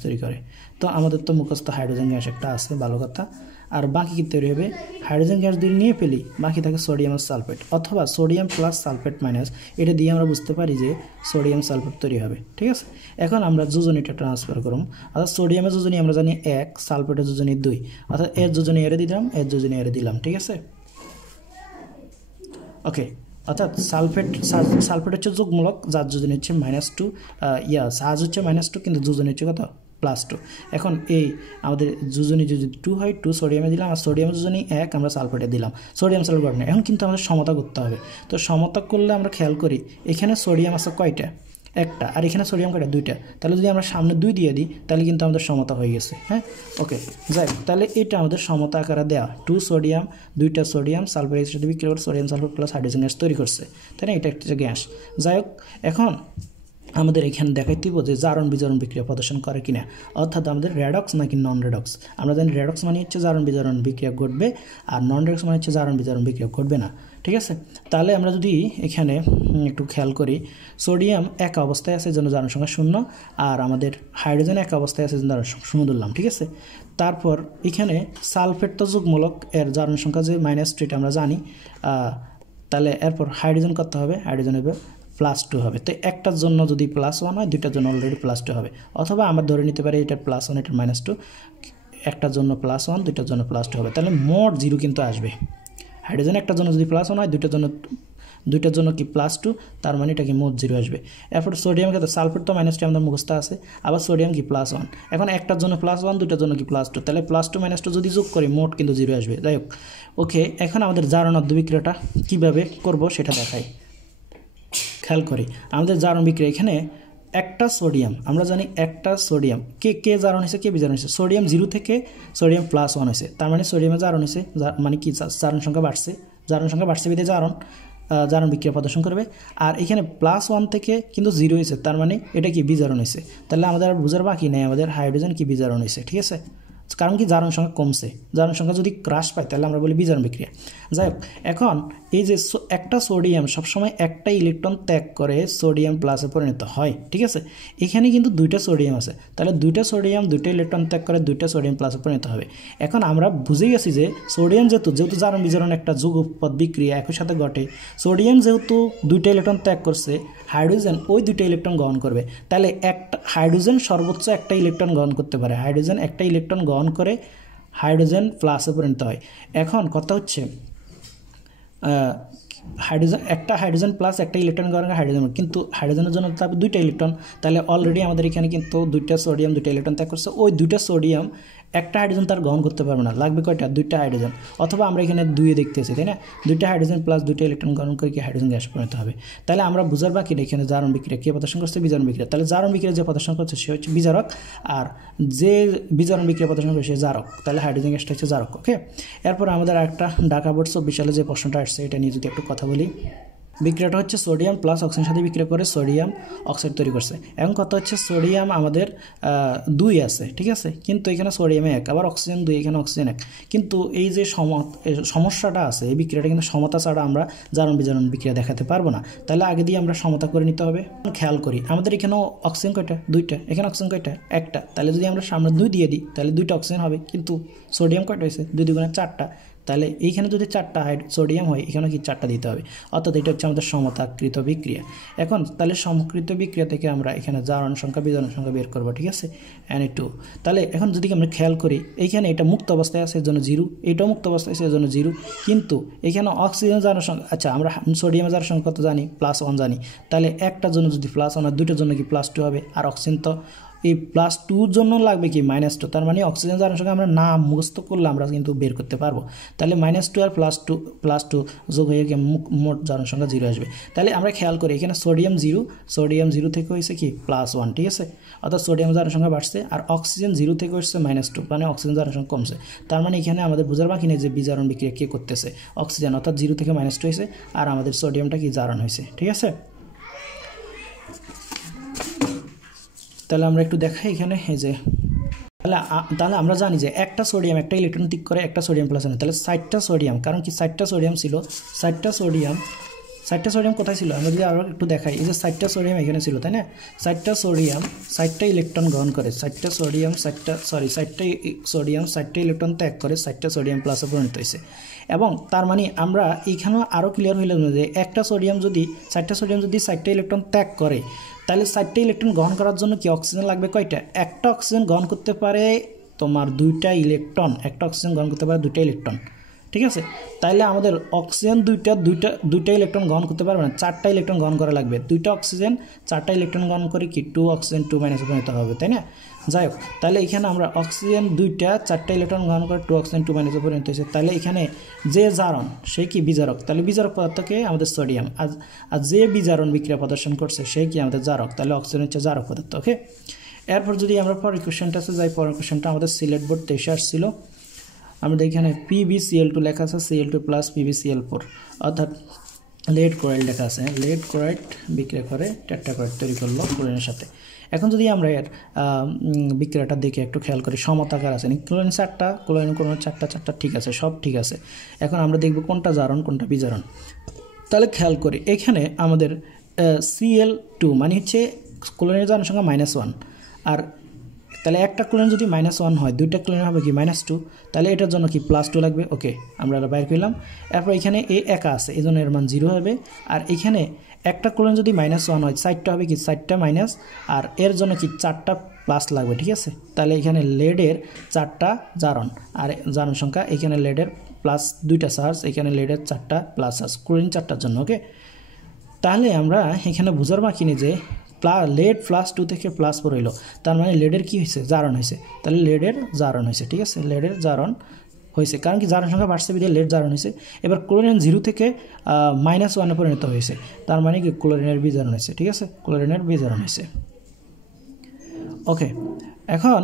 তৈরি করে, তো আমাদের তো মুখস্থ হাইড্রোজেন গ্যাস একটা আছে, ভালো কথা। আর বাকি কী তৈরি হবে? হাইড্রোজেন গ্যাস দিয়ে নিয়ে ফেলি, বাকি থাকে সোডিয়াম আর সালফেট, অথবা সোডিয়াম প্লাস সালফেট মাইনাস, এটা দিয়ে আমরা বুঝতে পারি যে সোডিয়াম সালফেট তৈরি হবে। ঠিক আছে, এখন আমরা যোজনীটা ট্রান্সফার করুন, অর্থাৎ সোডিয়ামের যোজনী আমরা জানি 1, সালফেটের যোজনী 2, অর্থাৎ এর যোজনী এরে দিলাম, এর যোজনী এরে দিলাম। ঠিক আছে, ওকে। অর্থাৎ সালফেট হচ্ছে যোগমূলক, যার যোজনী হচ্ছে -2, সাজ হচ্ছে -2, কিন্তু যোজনী হচ্ছে কত? +2। এখন এই আমাদের যোজনী যদি 2 হয়, 2 সোডিয়ামে দিলাম, আর সোডিয়ামের যোজনী 1 আমরা সালফেটে দিলাম, সোডিয়াম সালফেট না। এখন কিন্তু আমাদের সমতা করতে হবে। তো সমতা করলে আমরা খেয়াল করি এখানে সোডিয়াম আছে কয়টা? একটা, আর এখানে সোডিয়াম কয়টা? 2টা। তাহলে যদি আমরা সামনে 2 দিয়ে দিই তাহলে কিন্তু আমাদের সমতা হয়ে গেছে। হ্যাঁ, ওকে, যাই হোক, তাহলে এটা আমাদের সমতা আকারে দেওয়া, 2 সোডিয়াম 2টা সোডিয়াম সালফারের সাথে বিক্রিয়া করে sodium sulphate plus hydrogen gas তৈরি করছে, তাই না? এটা একটা গ্যাস। যাই হোক, এখন আমাদের এখানে দেখাইতে হবে যে জারণ বিজারণ বিক্রিয়া প্রদর্শন করে কিনা, অর্থাৎ আমাদের রেডক্স নাকি নন রেডক্স। আমরা জানি রেডক্স মানে হচ্ছে জারণ বিজারণ বিক্রিয়া ঘটবে, আর নন রেডক্স মানে হচ্ছে জারণ বিজারণ বিক্রিয়া ঘটবে না। ঠিক আছে, তাহলে আমরা যদি এখানে একটু খেয়াল করি, সোডিয়াম এক অবস্থায় আছে জন্য জারণ সংখ্যা 0, আর আমাদের হাইড্রোজেন এক অবস্থায় আছে জন্য জারণ সংখ্যা 0 ধরলাম। ঠিক আছে, তারপর এখানে সালফেট তো যুগ্মূলক, এর জারণ সংখ্যা যে -3 আমরা জানি, তাহলে এরপর হাইড্রোজেন করতে হবে, হাইড্রোজেন হবে +2 হবে। তো একটার জন্য যদি +1 হয়, দুইটার জন্য অলরেডি +2 হবে, অথবা আমরা ধরে নিতে পারি এটা +1 এটা -2, একটার জন্য +1 দুইটার জন্য +2 হবে, তাহলে মোট 0 কিন্তু আসবে। হাইড্রোজেন একটার জন্য যদি +1 হয়, দুইটার জন্য কি +2, তার মানে এটা কি মোট 0 আসবে। এরপর সোডিয়াম ক্ষেত্রে সালফেট তো -3 আমাদের মুখস্থ আছে, আবার সোডিয়াম কি +1, এখন একটার জন্য +1 দুইটার জন্য কি +2, তাহলে +2 -2 যদি যোগ করি মোট কিন্তু 0 আসবে। যাই হোক, ওকে, এখন আমাদের জারণ বিক্রিয়াটা কীভাবে করব সেটা দেখাই। খেয়াল করি আমাদের জারণ বিক্রিয়া, এখানে একটা সোডিয়াম, আমরা জানি একটা সোডিয়াম কে জারণ হয়েছে কে বিজারণ হয়েছে, সোডিয়াম 0 থেকে সোডিয়াম +1 হয়েছে, তার মানে সোডিয়ামে জারণ হয়েছে, মানে কি জারণ সংখ্যা বাড়ছে, জারণ সংখ্যা বাড়ছে বিধে জারণ বিক্রিয়া প্রদর্শন করবে। আর এখানে +1 থেকে কিন্তু 0 হয়েছে, তার মানে এটা কি বিজারণ হয়েছে, তাহলে আমাদের আর বোঝার বাকি নেই আমাদের হাইড্রোজেন কি বিজারণ হয়েছে। ঠিক আছে, কারণ কি জারণ সংখ্যা কমছে, জারণ সংখ্যা যদি হ্রাস পায় তাহলে আমরা বলি বিজারণ বিক্রিয়া। যাই হোক, এখন এই যে একটা সোডিয়াম সবসময় একটা ইলেকট্রন ত্যাগ করে সোডিয়াম প্লাসে পরিণত হয়। ঠিক আছে, এখানে কিন্তু দুইটা সোডিয়াম আছে, তাহলে দুইটা সোডিয়াম দুইটা ইলেকট্রন ত্যাগ করে দুইটা সোডিয়াম প্লাসে পরিণত হবে। এখন আমরা বুঝে গেছি যে সোডিয়াম যেহেতু জারণ বিজারণ একটা যুগপৎ বিক্রিয়া একই সাথে ঘটে, সোডিয়াম যেহেতু দুইটা ইলেকট্রন ত্যাগ করছে, হাইড্রোজেন ওই দুইটা ইলেকট্রন গ্রহণ করবে, তাহলে একটা হাইড্রোজেন সর্বোচ্চ একটা ইলেকট্রন গ্রহণ করতে পারে, হাইড্রোজেন একটা ইলেকট্রন গ্রহণ করে হাইড্রোজেন প্লাসে পরিণত হয়। এখন কথা হচ্ছে হাইড্রোজেন প্লাস একটা ইলেকট্রন গ্রহণ করে হাইড্রোজেন, কিন্তু হাইড্রোজেনের জন্য তারপর দুইটা ইলেকট্রন, তাহলে অলরেডি আমাদের এখানে কিন্তু দুইটা সোডিয়াম দুইটা ইলেকট্রন ত্যাগ করছে, ওই দুইটা সোডিয়াম একটা হাইড্রোজেন তার গ্রহণ করতে পারবে না, লাগবে কয়টা, দুইটা হাইড্রোজেন, অথবা আমরা এখানে 2 দেখতেছি, তাই না, দুইটা হাইড্রোজেন প্লাস দুইটা ইলেকট্রন গ্রহণ করে কি হাইড্রোজেন গ্যাস পরিণত হবে। তাহলে আমরা বুঝার বাকি এখানে জারণ বিক্রিয়া কে প্রদর্শন করছে, বিজারণ বিক্রিয়া, তাহলে জারণ বিক্রিয়া যে প্রদর্শন করছে সে হচ্ছে বিজারক, আর যে বিজারণ বিক্রিয়া প্রদর্শন করে সে জারক, তাহলে হাইড্রোজেন গ্যাসটা হচ্ছে জারক। ওকে, এরপর আমাদের একটা ঢাকা বোর্ড 24 সালে যে প্রশ্নটা আসছে এটা নিয়ে যদি একটু কথা বলি। বিক্রিয়াটা হচ্ছে সোডিয়াম প্লাস অক্সিজেনের সাথে বিক্রিয়া করে সোডিয়াম অক্সাইড তৈরি করছে। এখন কথা হচ্ছে সোডিয়াম আমাদের 2 আছে, ঠিক আছে, কিন্তু এখানে সোডিয়ামে 1, আবার অক্সিজেন 2, এখানে অক্সিজেন 1, কিন্তু এই যে সমস্যাটা আছে এই বিক্রিয়াটা কিন্তু সমতা ছাড়া আমরা জারণ বিজারণ বিক্রিয়া দেখাতে পারবো না, তাহলে আগে দিয়ে আমরা সমতা করে নিতে হবে। খেয়াল করি আমাদের এখানেও অক্সিজেন কয়টা, 2টা, এখানে অক্সিজেন কয়টা, 1টা, তাহলে যদি আমরা সামনে 2 দিয়ে দিই তাহলে 2টা অক্সিজেন হবে, কিন্তু সোডিয়াম কয়টা হয়েছে, 2 2 4টা, তাহলে এইখানে যদি 4টা সোডিয়াম হয় এখানে কি 4টা দিতে হবে, অর্থাৎ এটা হচ্ছে আমাদের সমতাকৃত বিক্রিয়া। এখন তাহলে সমকৃত বিক্রিয়া থেকে আমরা এখানে জারণ সংখ্যা বিজারণ সংখ্যা বের করবো, ঠিক আছে, Na2। তাহলে এখন যদি আমরা খেয়াল করি এইখানে এটা মুক্ত অবস্থায় আছে এর জন্য 0, এটাও মুক্ত অবস্থায় আছে এর জন্য 0, কিন্তু এখানে অক্সিজেন জারণ সংখ্যা, আচ্ছা আমরা সোডিয়ামের জারণ সংখ্যা কত জানি, +1 জানি, তাহলে একটার জন্য যদি +1 হয় দুইটার জন্য কি +2 হবে, আর অক্সিজেন তো এই +2 জন্য লাগবে কি -2, তার মানে অক্সিজেন জারণ সংখ্যা আমরা না মুখস্থ করলে আমরা কিন্তু বের করতে পারবো, তাহলে -2 আর +2 যোগ হয়ে গিয়ে মোট জারণ সংখ্যা 0 আসবে। তাহলে আমরা খেয়াল করি এখানে সোডিয়াম 0 থেকে হয়েছে কি +1, ঠিক আছে, অর্থাৎ সোডিয়াম জারণ সংখ্যা বাড়ছে, আর অক্সিজেন 0 থেকে হচ্ছে -2, মানে অক্সিজেন জারণ সংখ্যা কমছে, তার মানে এখানে আমাদের বোঝার বাকি নেই যে বিজারণ বিক্রিয়া কে করতেছে, অক্সিজেন, অর্থাৎ 0 থেকে -2 হয়েছে, আর আমাদের সোডিয়ামটা কি জারণ হয়েছে, ঠিক আছে। তাহলে আমরা একটু দেখাই এখানে, এই যে তাহলে আমরা জানি যে একটা সোডিয়াম একটা ইলেকট্রন ত্যাগ করে একটা সোডিয়াম প্লাস আনে, তাহলে 60টা সোডিয়াম, কারণ কি 60টা সোডিয়াম ছিল, 60টা সোডিয়াম কোথায় ছিল, আমরা যদি আরও একটু দেখাই, এই যে 60টা সোডিয়াম এখানে ছিল, তাই না, 60টা সোডিয়াম 60টা ইলেকট্রন গ্রহণ করে, 60টা সোডিয়াম 60টা ইলেকট্রন ত্যাগ করে 60টা সোডিয়াম প্লাসে পরিণত হয়েছে। এবং তার মানে আমরা এখানেও আরও ক্লিয়ার হইলাম যে একটা সোডিয়াম যদি 60টা সোডিয়াম যদি 60টা ইলেকট্রন ত্যাগ করে, তাহলে 60টা ইলেকট্রন গ্রহণ করার জন্য কি অক্সিজেন লাগবে কয়টা, একটা অক্সিজেন গ্রহণ করতে পারে তোমার 2টা ইলেকট্রন, একটা অক্সিজেন গ্রহণ করতে পারে 2টা ইলেকট্রন, ঠিক আছে, তাইলে আমাদের অক্সিজেন দুইটা ইলেকট্রন গ্রহণ করতে পারবে না, 4টা ইলেকট্রন গ্রহণ করা লাগবে, 2টা অক্সিজেন 4টা ইলেকট্রন গ্রহণ করে কি 2 অক্সিজেন 2 মাইনাসে পরিণত হবে, তাই না। যাই হোক, তাহলে এখানে আমরা অক্সিজেন 4টা ইলেকট্রন গ্রহণ করে 2 অক্সিজেন 2 মাইনাসে পরিণত হয়েছে, তাহলে এখানে যে জারণ সে কি বিজারক, তাহলে বিজারক পদার্থকে আমাদের সোডিয়াম, আর যে বিজারণ বিক্রিয়া প্রদর্শন করছে সে কি আমাদের জারক, তাহলে অক্সিজেন হচ্ছে জারক পদার্থ। ওকে, এরপর যদি আমরা পরের কোশ্চেনটাতে যাই, পরের কোশ্চেনটা আমাদের সিলেট বোর্ড 23 আসছিল, আমাদের এখানে PbCl2 লেখা আছে, Cl2 প্লাস PbCl4, অর্থাৎ লেড ক্লোরাইড লেখা আছে, লেড ক্লোরাইড বিক্রিয়া করে টেট্রাক্লোরাইড তৈরি করলো ক্লোরিনের সাথে। এখন যদি আমরা এর বিক্রিয়াটা দেখে একটু খেয়াল করি, সমতাকার আছে, ক্লোরিন 4টা, ক্লোরিন 4টা ঠিক আছে, সব ঠিক আছে। এখন আমরা দেখব কোনটা জারণ কোনটা বিজারণ। তাহলে খেয়াল করি এখানে আমাদের Cl2 মানে হচ্ছে ক্লোরিনের জারণ সংখ্যা -1, আর তাহলে একটা ক্লোরিন যদি -1 হয়, দুইটা ক্লোরিন হবে কি -2, তাহলে এটার জন্য কি +2 লাগবে। ওকে, আমরা এটা বাইর করলাম। এরপর এখানে এ একা আছে, এই জন্য এর মান 0 হবে। আর এখানে একটা ক্লোরিন যদি -1 হয়, 4টা হবে কি 4টা মাইনাস, আর এর জন্য কি 4টা প্লাস লাগবে, ঠিক আছে। তাহলে এখানে লেডের 4টা জারণ, আর জারণ সংখ্যা এখানে লেডের প্লাস 2টা চার্জ, এখানে লেডের 4টা প্লাস চার্জ, ক্লোরিন 4টার জন্য। ওকে, তাহলে আমরা এখানে বুঝার বাকি নেই যে লেড +2 থেকে +4 হইল, তার মানে লেডের কি হয়েছে, জারণ হয়েছে। তাহলে লেডের জারণ হয়েছে, ঠিক আছে, লেডের জারণ হয়েছে, কারণ কি জারণ সংখ্যা বাড়ছে বিধে লেড জারণ হয়েছে। এবার ক্লোরিন 0 থেকে -1 পরিণত হয়েছে, তার মানে কি ক্লোরিনের বিজারণ হয়েছে, ঠিক আছে, ক্লোরিনের বিজারণ হয়েছে। ওকে, এখন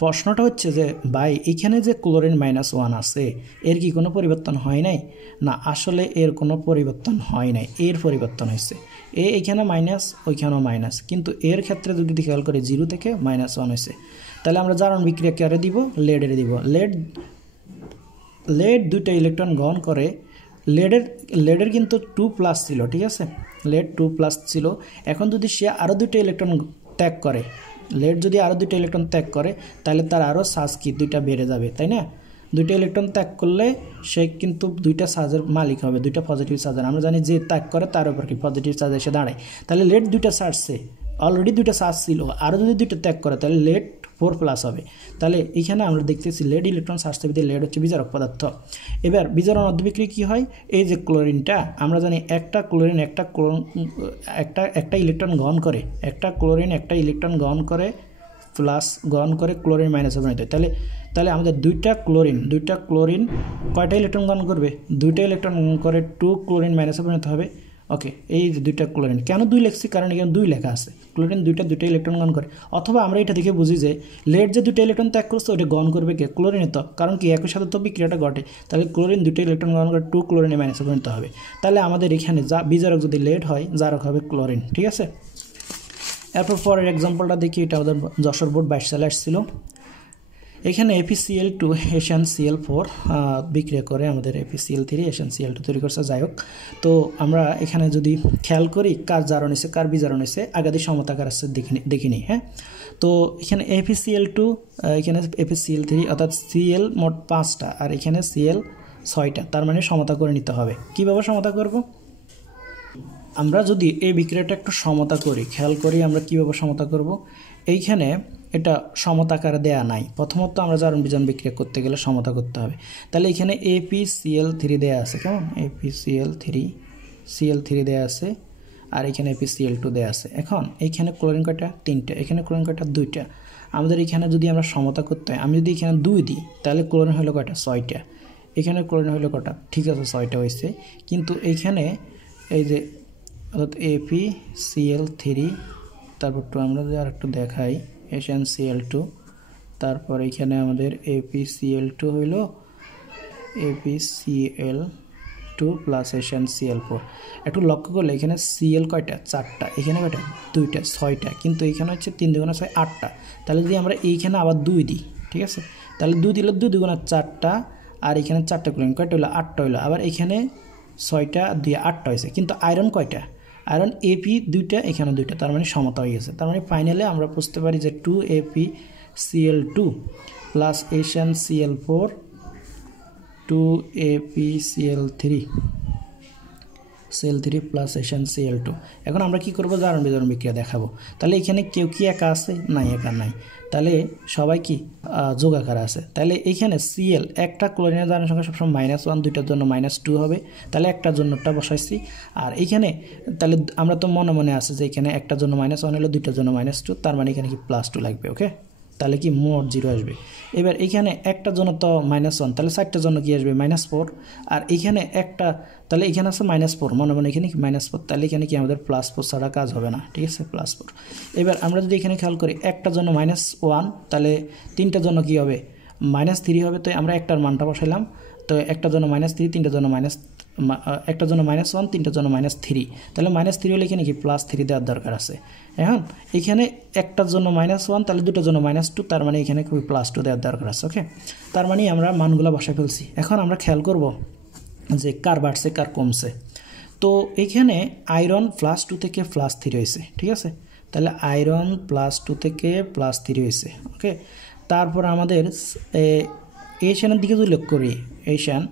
প্রশ্নটা হচ্ছে যে ভাই এখানে যে ক্লোরিন -1 আছে, এর কি কোনো পরিবর্তন হয় নাই? না, আসলে এর কোনো পরিবর্তন হয় নাই, এর পরিবর্তন হয়েছে। এখানে মাইনাস, ওইখানেও মাইনাস, কিন্তু এর ক্ষেত্রে যদি খেয়াল করি 0 থেকে -1 হয়েছে। তাহলে আমরা জারণ বিক্রিয়া কারে দিব, লেডের দিব। লেড 2টা ইলেকট্রন গ্রহণ করে, লেডের কিন্তু 2+ ছিল, ঠিক আছে, লেড 2+ ছিল। এখন যদি সে আরও 2টা ইলেকট্রন ত্যাগ করে, লেড যদি আরও 2টা ইলেকট্রন ত্যাগ করে, তাহলে তার আরও চার্জ কি 2টা বেড়ে যাবে, তাই না? 2টা ইলেকট্রন ত্যাগ করলে সে কিন্তু 2টা চার্জের মালিক হবে, 2টা পজিটিভ চার্জের। আমরা জানি যে ত্যাগ করে তার উপর কি পজিটিভ চার্জ এসে দাঁড়ায়। তাহলে লেড 2টা চার্জছে, অলরেডি 2টা চার্জ ছিল, আরও যদি 2টা ত্যাগ করে তাহলে লেড 4+ হবে। তাহলে এখানে আমরা দেখতেছি লেড ইলেকট্রন চার্জ থেকে লেড হচ্ছে বিজারক পদার্থ। এবার বিজারণ অর্ধবিক্রিয়া কী হয়, এই যে ক্লোরিনটা আমরা জানি একটা ক্লোরিন একটা ইলেকট্রন গ্রহণ করে, একটা ক্লোরিন একটা ইলেকট্রন গ্রহণ করে প্লাস গ্রহণ করে ক্লোরিন মাইনাসে পরিণত হয়। তাহলে আমাদের দুইটা ক্লোরিন কয়টা ইলেকট্রন গ্রহণ করবে, 2টা ইলেকট্রন গ্রহণ করে 2 ক্লোরিন মাইনাসে পরিণত হবে। ওকে, এই যে 2টা ক্লোরিন, কেন 2 লিখছি, কারণ এখানে 2 লেখা আছে, ক্লোরিন 2টা ইলেকট্রন গ্রহণ করে। অথবা আমরা এটা থেকে বুঝি যে লেড যে 2টা ইলেকট্রন ত্যাগ করছে ওটা গ্রহণ করবে কে, ক্লোরিনে, তো কারণ কি একই সাথে তো বিক্রিয়াটা ঘটে। তাহলে ক্লোরিন 2টা ইলেকট্রন গ্রহণ করে 2 ক্লোরিনে মাইনাসে পরিণত হবে। তাহলে আমাদের এখানে বিজারক যদি লেড হয়, জারক হবে ক্লোরিন, ঠিক আছে। এরপর পরের এক্সাম্পলটা দেখি, এটা আমাদের যশোর বোর্ড 22 সালে আসছিল। এখানে FeCl2 HNCl4 বিক্রিয়া করে আমাদের FeCl3 HNCl2 তৈরি করছে। যাই হোক, তো আমরা এখানে যদি খেয়াল করি কার জারণ হয়েছে কার বিজারণ হয়েছে, আগাদি সমতাকার আছে দেখিনি। হ্যাঁ, তো এখানে FeCl2, এখানে FeCl3, অর্থাৎ Cl মোট 5টা আর এখানে Cl 6টা, তার মানে সমতা করে নিতে হবে। কীভাবে সমতা করব? আমরা যদি এই বিক্রিয়াটা একটু সমতা করি, খেয়াল করি আমরা কীভাবে সমতা করব। এইখানে এটা সমতাকারে দেয়া নাই, প্রথমত আমরা জারণ বিজারণ বিক্রিয়া করতে গেলে সমতা করতে হবে। তাহলে এখানে FeCl3 দেয়া আছে, কেমন, FeCl3 দেয়া আছে, আর এখানে FeCl2 দেয়া আছে। এখন এইখানে ক্লোরিন কয়টা, 3টা, এখানে ক্লোরিন কয়টা, 2টা। আমাদের এখানে যদি আমরা সমতা করতে হয়, আমি যদি এখানে 2 দিই তাহলে ক্লোরিন হলো কয়টা, 6টা। এখানে ক্লোরিন হলো কয়টা, ঠিক আছে 6টা হয়েছে, কিন্তু এইখানে এই যে অর্থাৎ FeCl3, তারপর আমরা যদি আর একটু দেখাই HNCl2, তারপর এখানে আমাদের FeCl2 হইল FeCl2 প্লাস HNCl4। একটু লক্ষ্য করলে এখানে Cl কয়টা, 4টা, এখানে কয়টা, 2টা, 6টা, কিন্তু এখানে হচ্ছে 3 2 6 8টা। তাহলে যদি আমরা এইখানে আবার 2 দিই, ঠিক আছে, তাহলে 2 দিলে 2 2 4টা, আর এখানে 4টা ক্লোরিন কয়টা হলো, 8টা হইলো। আবার এখানে 6টা দিয়ে 8টা হয়েছে, কিন্তু আয়রন কয়টা, আয়রন Fe 2টা, এখানে 2টা, তার মানে সমতা হয়ে গেছে। তার মানে ফাইনালে আমরা বুঝতে পারি যে 2FeCl2 plus HNCl4 2FeCl3 plus HNCl2। এখন আমরা কি করব, জারণ বিজারণ বিক্রিয়া দেখাবো। তাহলে এখানে কেউ কি একা আছে, নাই, একা নাই, তাহলে সবাই কি যোগাকার আছে। তাহলে এখানে Cl একটা ক্লোরিনের জারণ সংখ্যা সবসময় -1, 2টার জন্য -2 হবে, তাহলে একটার জন্যটা বসাইছি। আর এইখানে তাহলে আমরা তো মনে মনে আছে যে এখানে একটার জন্য -1 হলো, 2টার জন্য -2, তার মানে এখানে কি +2 লাগবে। ওকে, তাহলে কি মোট 0 আসবে। এবার এখানে একটার জন্য তো -1, তাহলে 4টার জন্য কি আসবে, -4। আর এখানে একটা, তাহলে এখানে আছে -4, মনে মনে এখানে -4, তাহলে এখানে কি আমাদের +4 ছাড়া কাজ হবে না, ঠিক আছে, +4। এবার আমরা যদি এখানে খেয়াল করি একটার জন্য -1, তাহলে 3টার জন্য কি হবে, -3 হবে। তো আমরা একটার মানটা বসাইলাম, তো একটার জন্য -3, 3টার জন্য একটার জন্য -1, তিনটার জন্য -3, তাহলে -3 হলে এখানে কি +3 দেওয়ার দরকার আছে। এখন এখানে একটার জন্য -1, তাহলে দুটোর জন্য -2, তার মানে এখানে খুবই +2 দেওয়ার দরকার আছে। ওকে, তার মানে আমরা মানগুলো বসায় ফেলছি। এখন আমরা খেয়াল করব যে কার বাড়ছে কার কমছে। তো এখানে আয়রন +2 থেকে +3 হয়েছে, ঠিক আছে। তাহলে আয়রন +2 থেকে +3 হয়েছে। ওকে, তারপর আমাদের এশিয়ানের দিকে যদি লক্ষ্য করি, এশিয়ান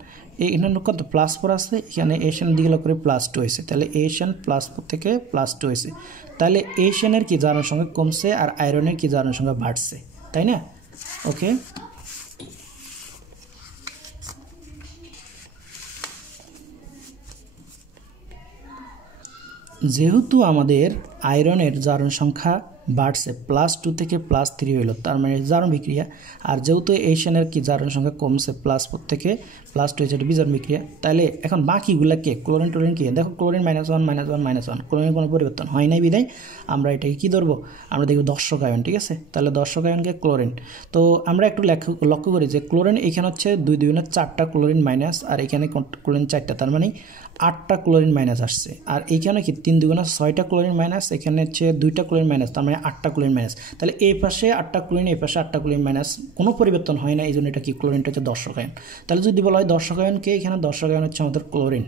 এখানে কত +4 আছে, এখানে এশিয়ানের দিকে লক্ষ্য করে +2 হয়েছে। তাহলে এশিয়ান +4 থেকে +2 হয়েছে। তাহলে এশিয়ানের কি জারণের সঙ্গে কমছে আর আয়রনের কি জারণের সঙ্গে বাড়ছে, তাই না? ওকে, যেহেতু আমাদের আয়রনের জারণ সংখ্যা বাড়ছে, +2 থেকে +3 হইল, তার মানে জারণ বিক্রিয়া। আর যেহেতু এশিয়ানের কি জারণ সংখ্যা কমছে, +4 থেকে +2 হয়েছে, এটা বিজারণ বিক্রিয়া। তাহলে এখন বাকিগুলোকে ক্লোরিন টোরিন কি, দেখো ক্লোরিন -1 -1 -1, ক্লোরিনের কোনো পরিবর্তন হয় নাই বিদায় আমরা এটাকে কী ধরবো, আমরা দেখব দর্শক আয়ন, ঠিক আছে। তাহলে দর্শক আয়নকে ক্লোরিন। তো আমরা একটু লক্ষ্য করি যে ক্লোরিন এখানে হচ্ছে 2 2 4টা ক্লোরিন মাইনাস, আর এখানে ক্লোরিন 4টা, তার মানে 8টা ক্লোরিন মাইনাস আসছে। আর এইখানে কি 3 2 6টা ক্লোরিন মাইনাস, এখানে হচ্ছে 2টা ক্লোরিন মাইনাস, তার মানে 8টা ক্লোরিন মাইনাস। তাহলে এই পাশে 8টা ক্লোরিন, এই পাশে 8টা ক্লোরিন মাইনাস, কোনো পরিবর্তন হয় না, এই জন্য এটা কি ক্লোরিনটা হচ্ছে দর্শক আয়ন। তাহলে যদি বলা হয় দর্শক আয়নকে, এখানে দর্শক আয়ন হচ্ছে আমাদের ক্লোরিন,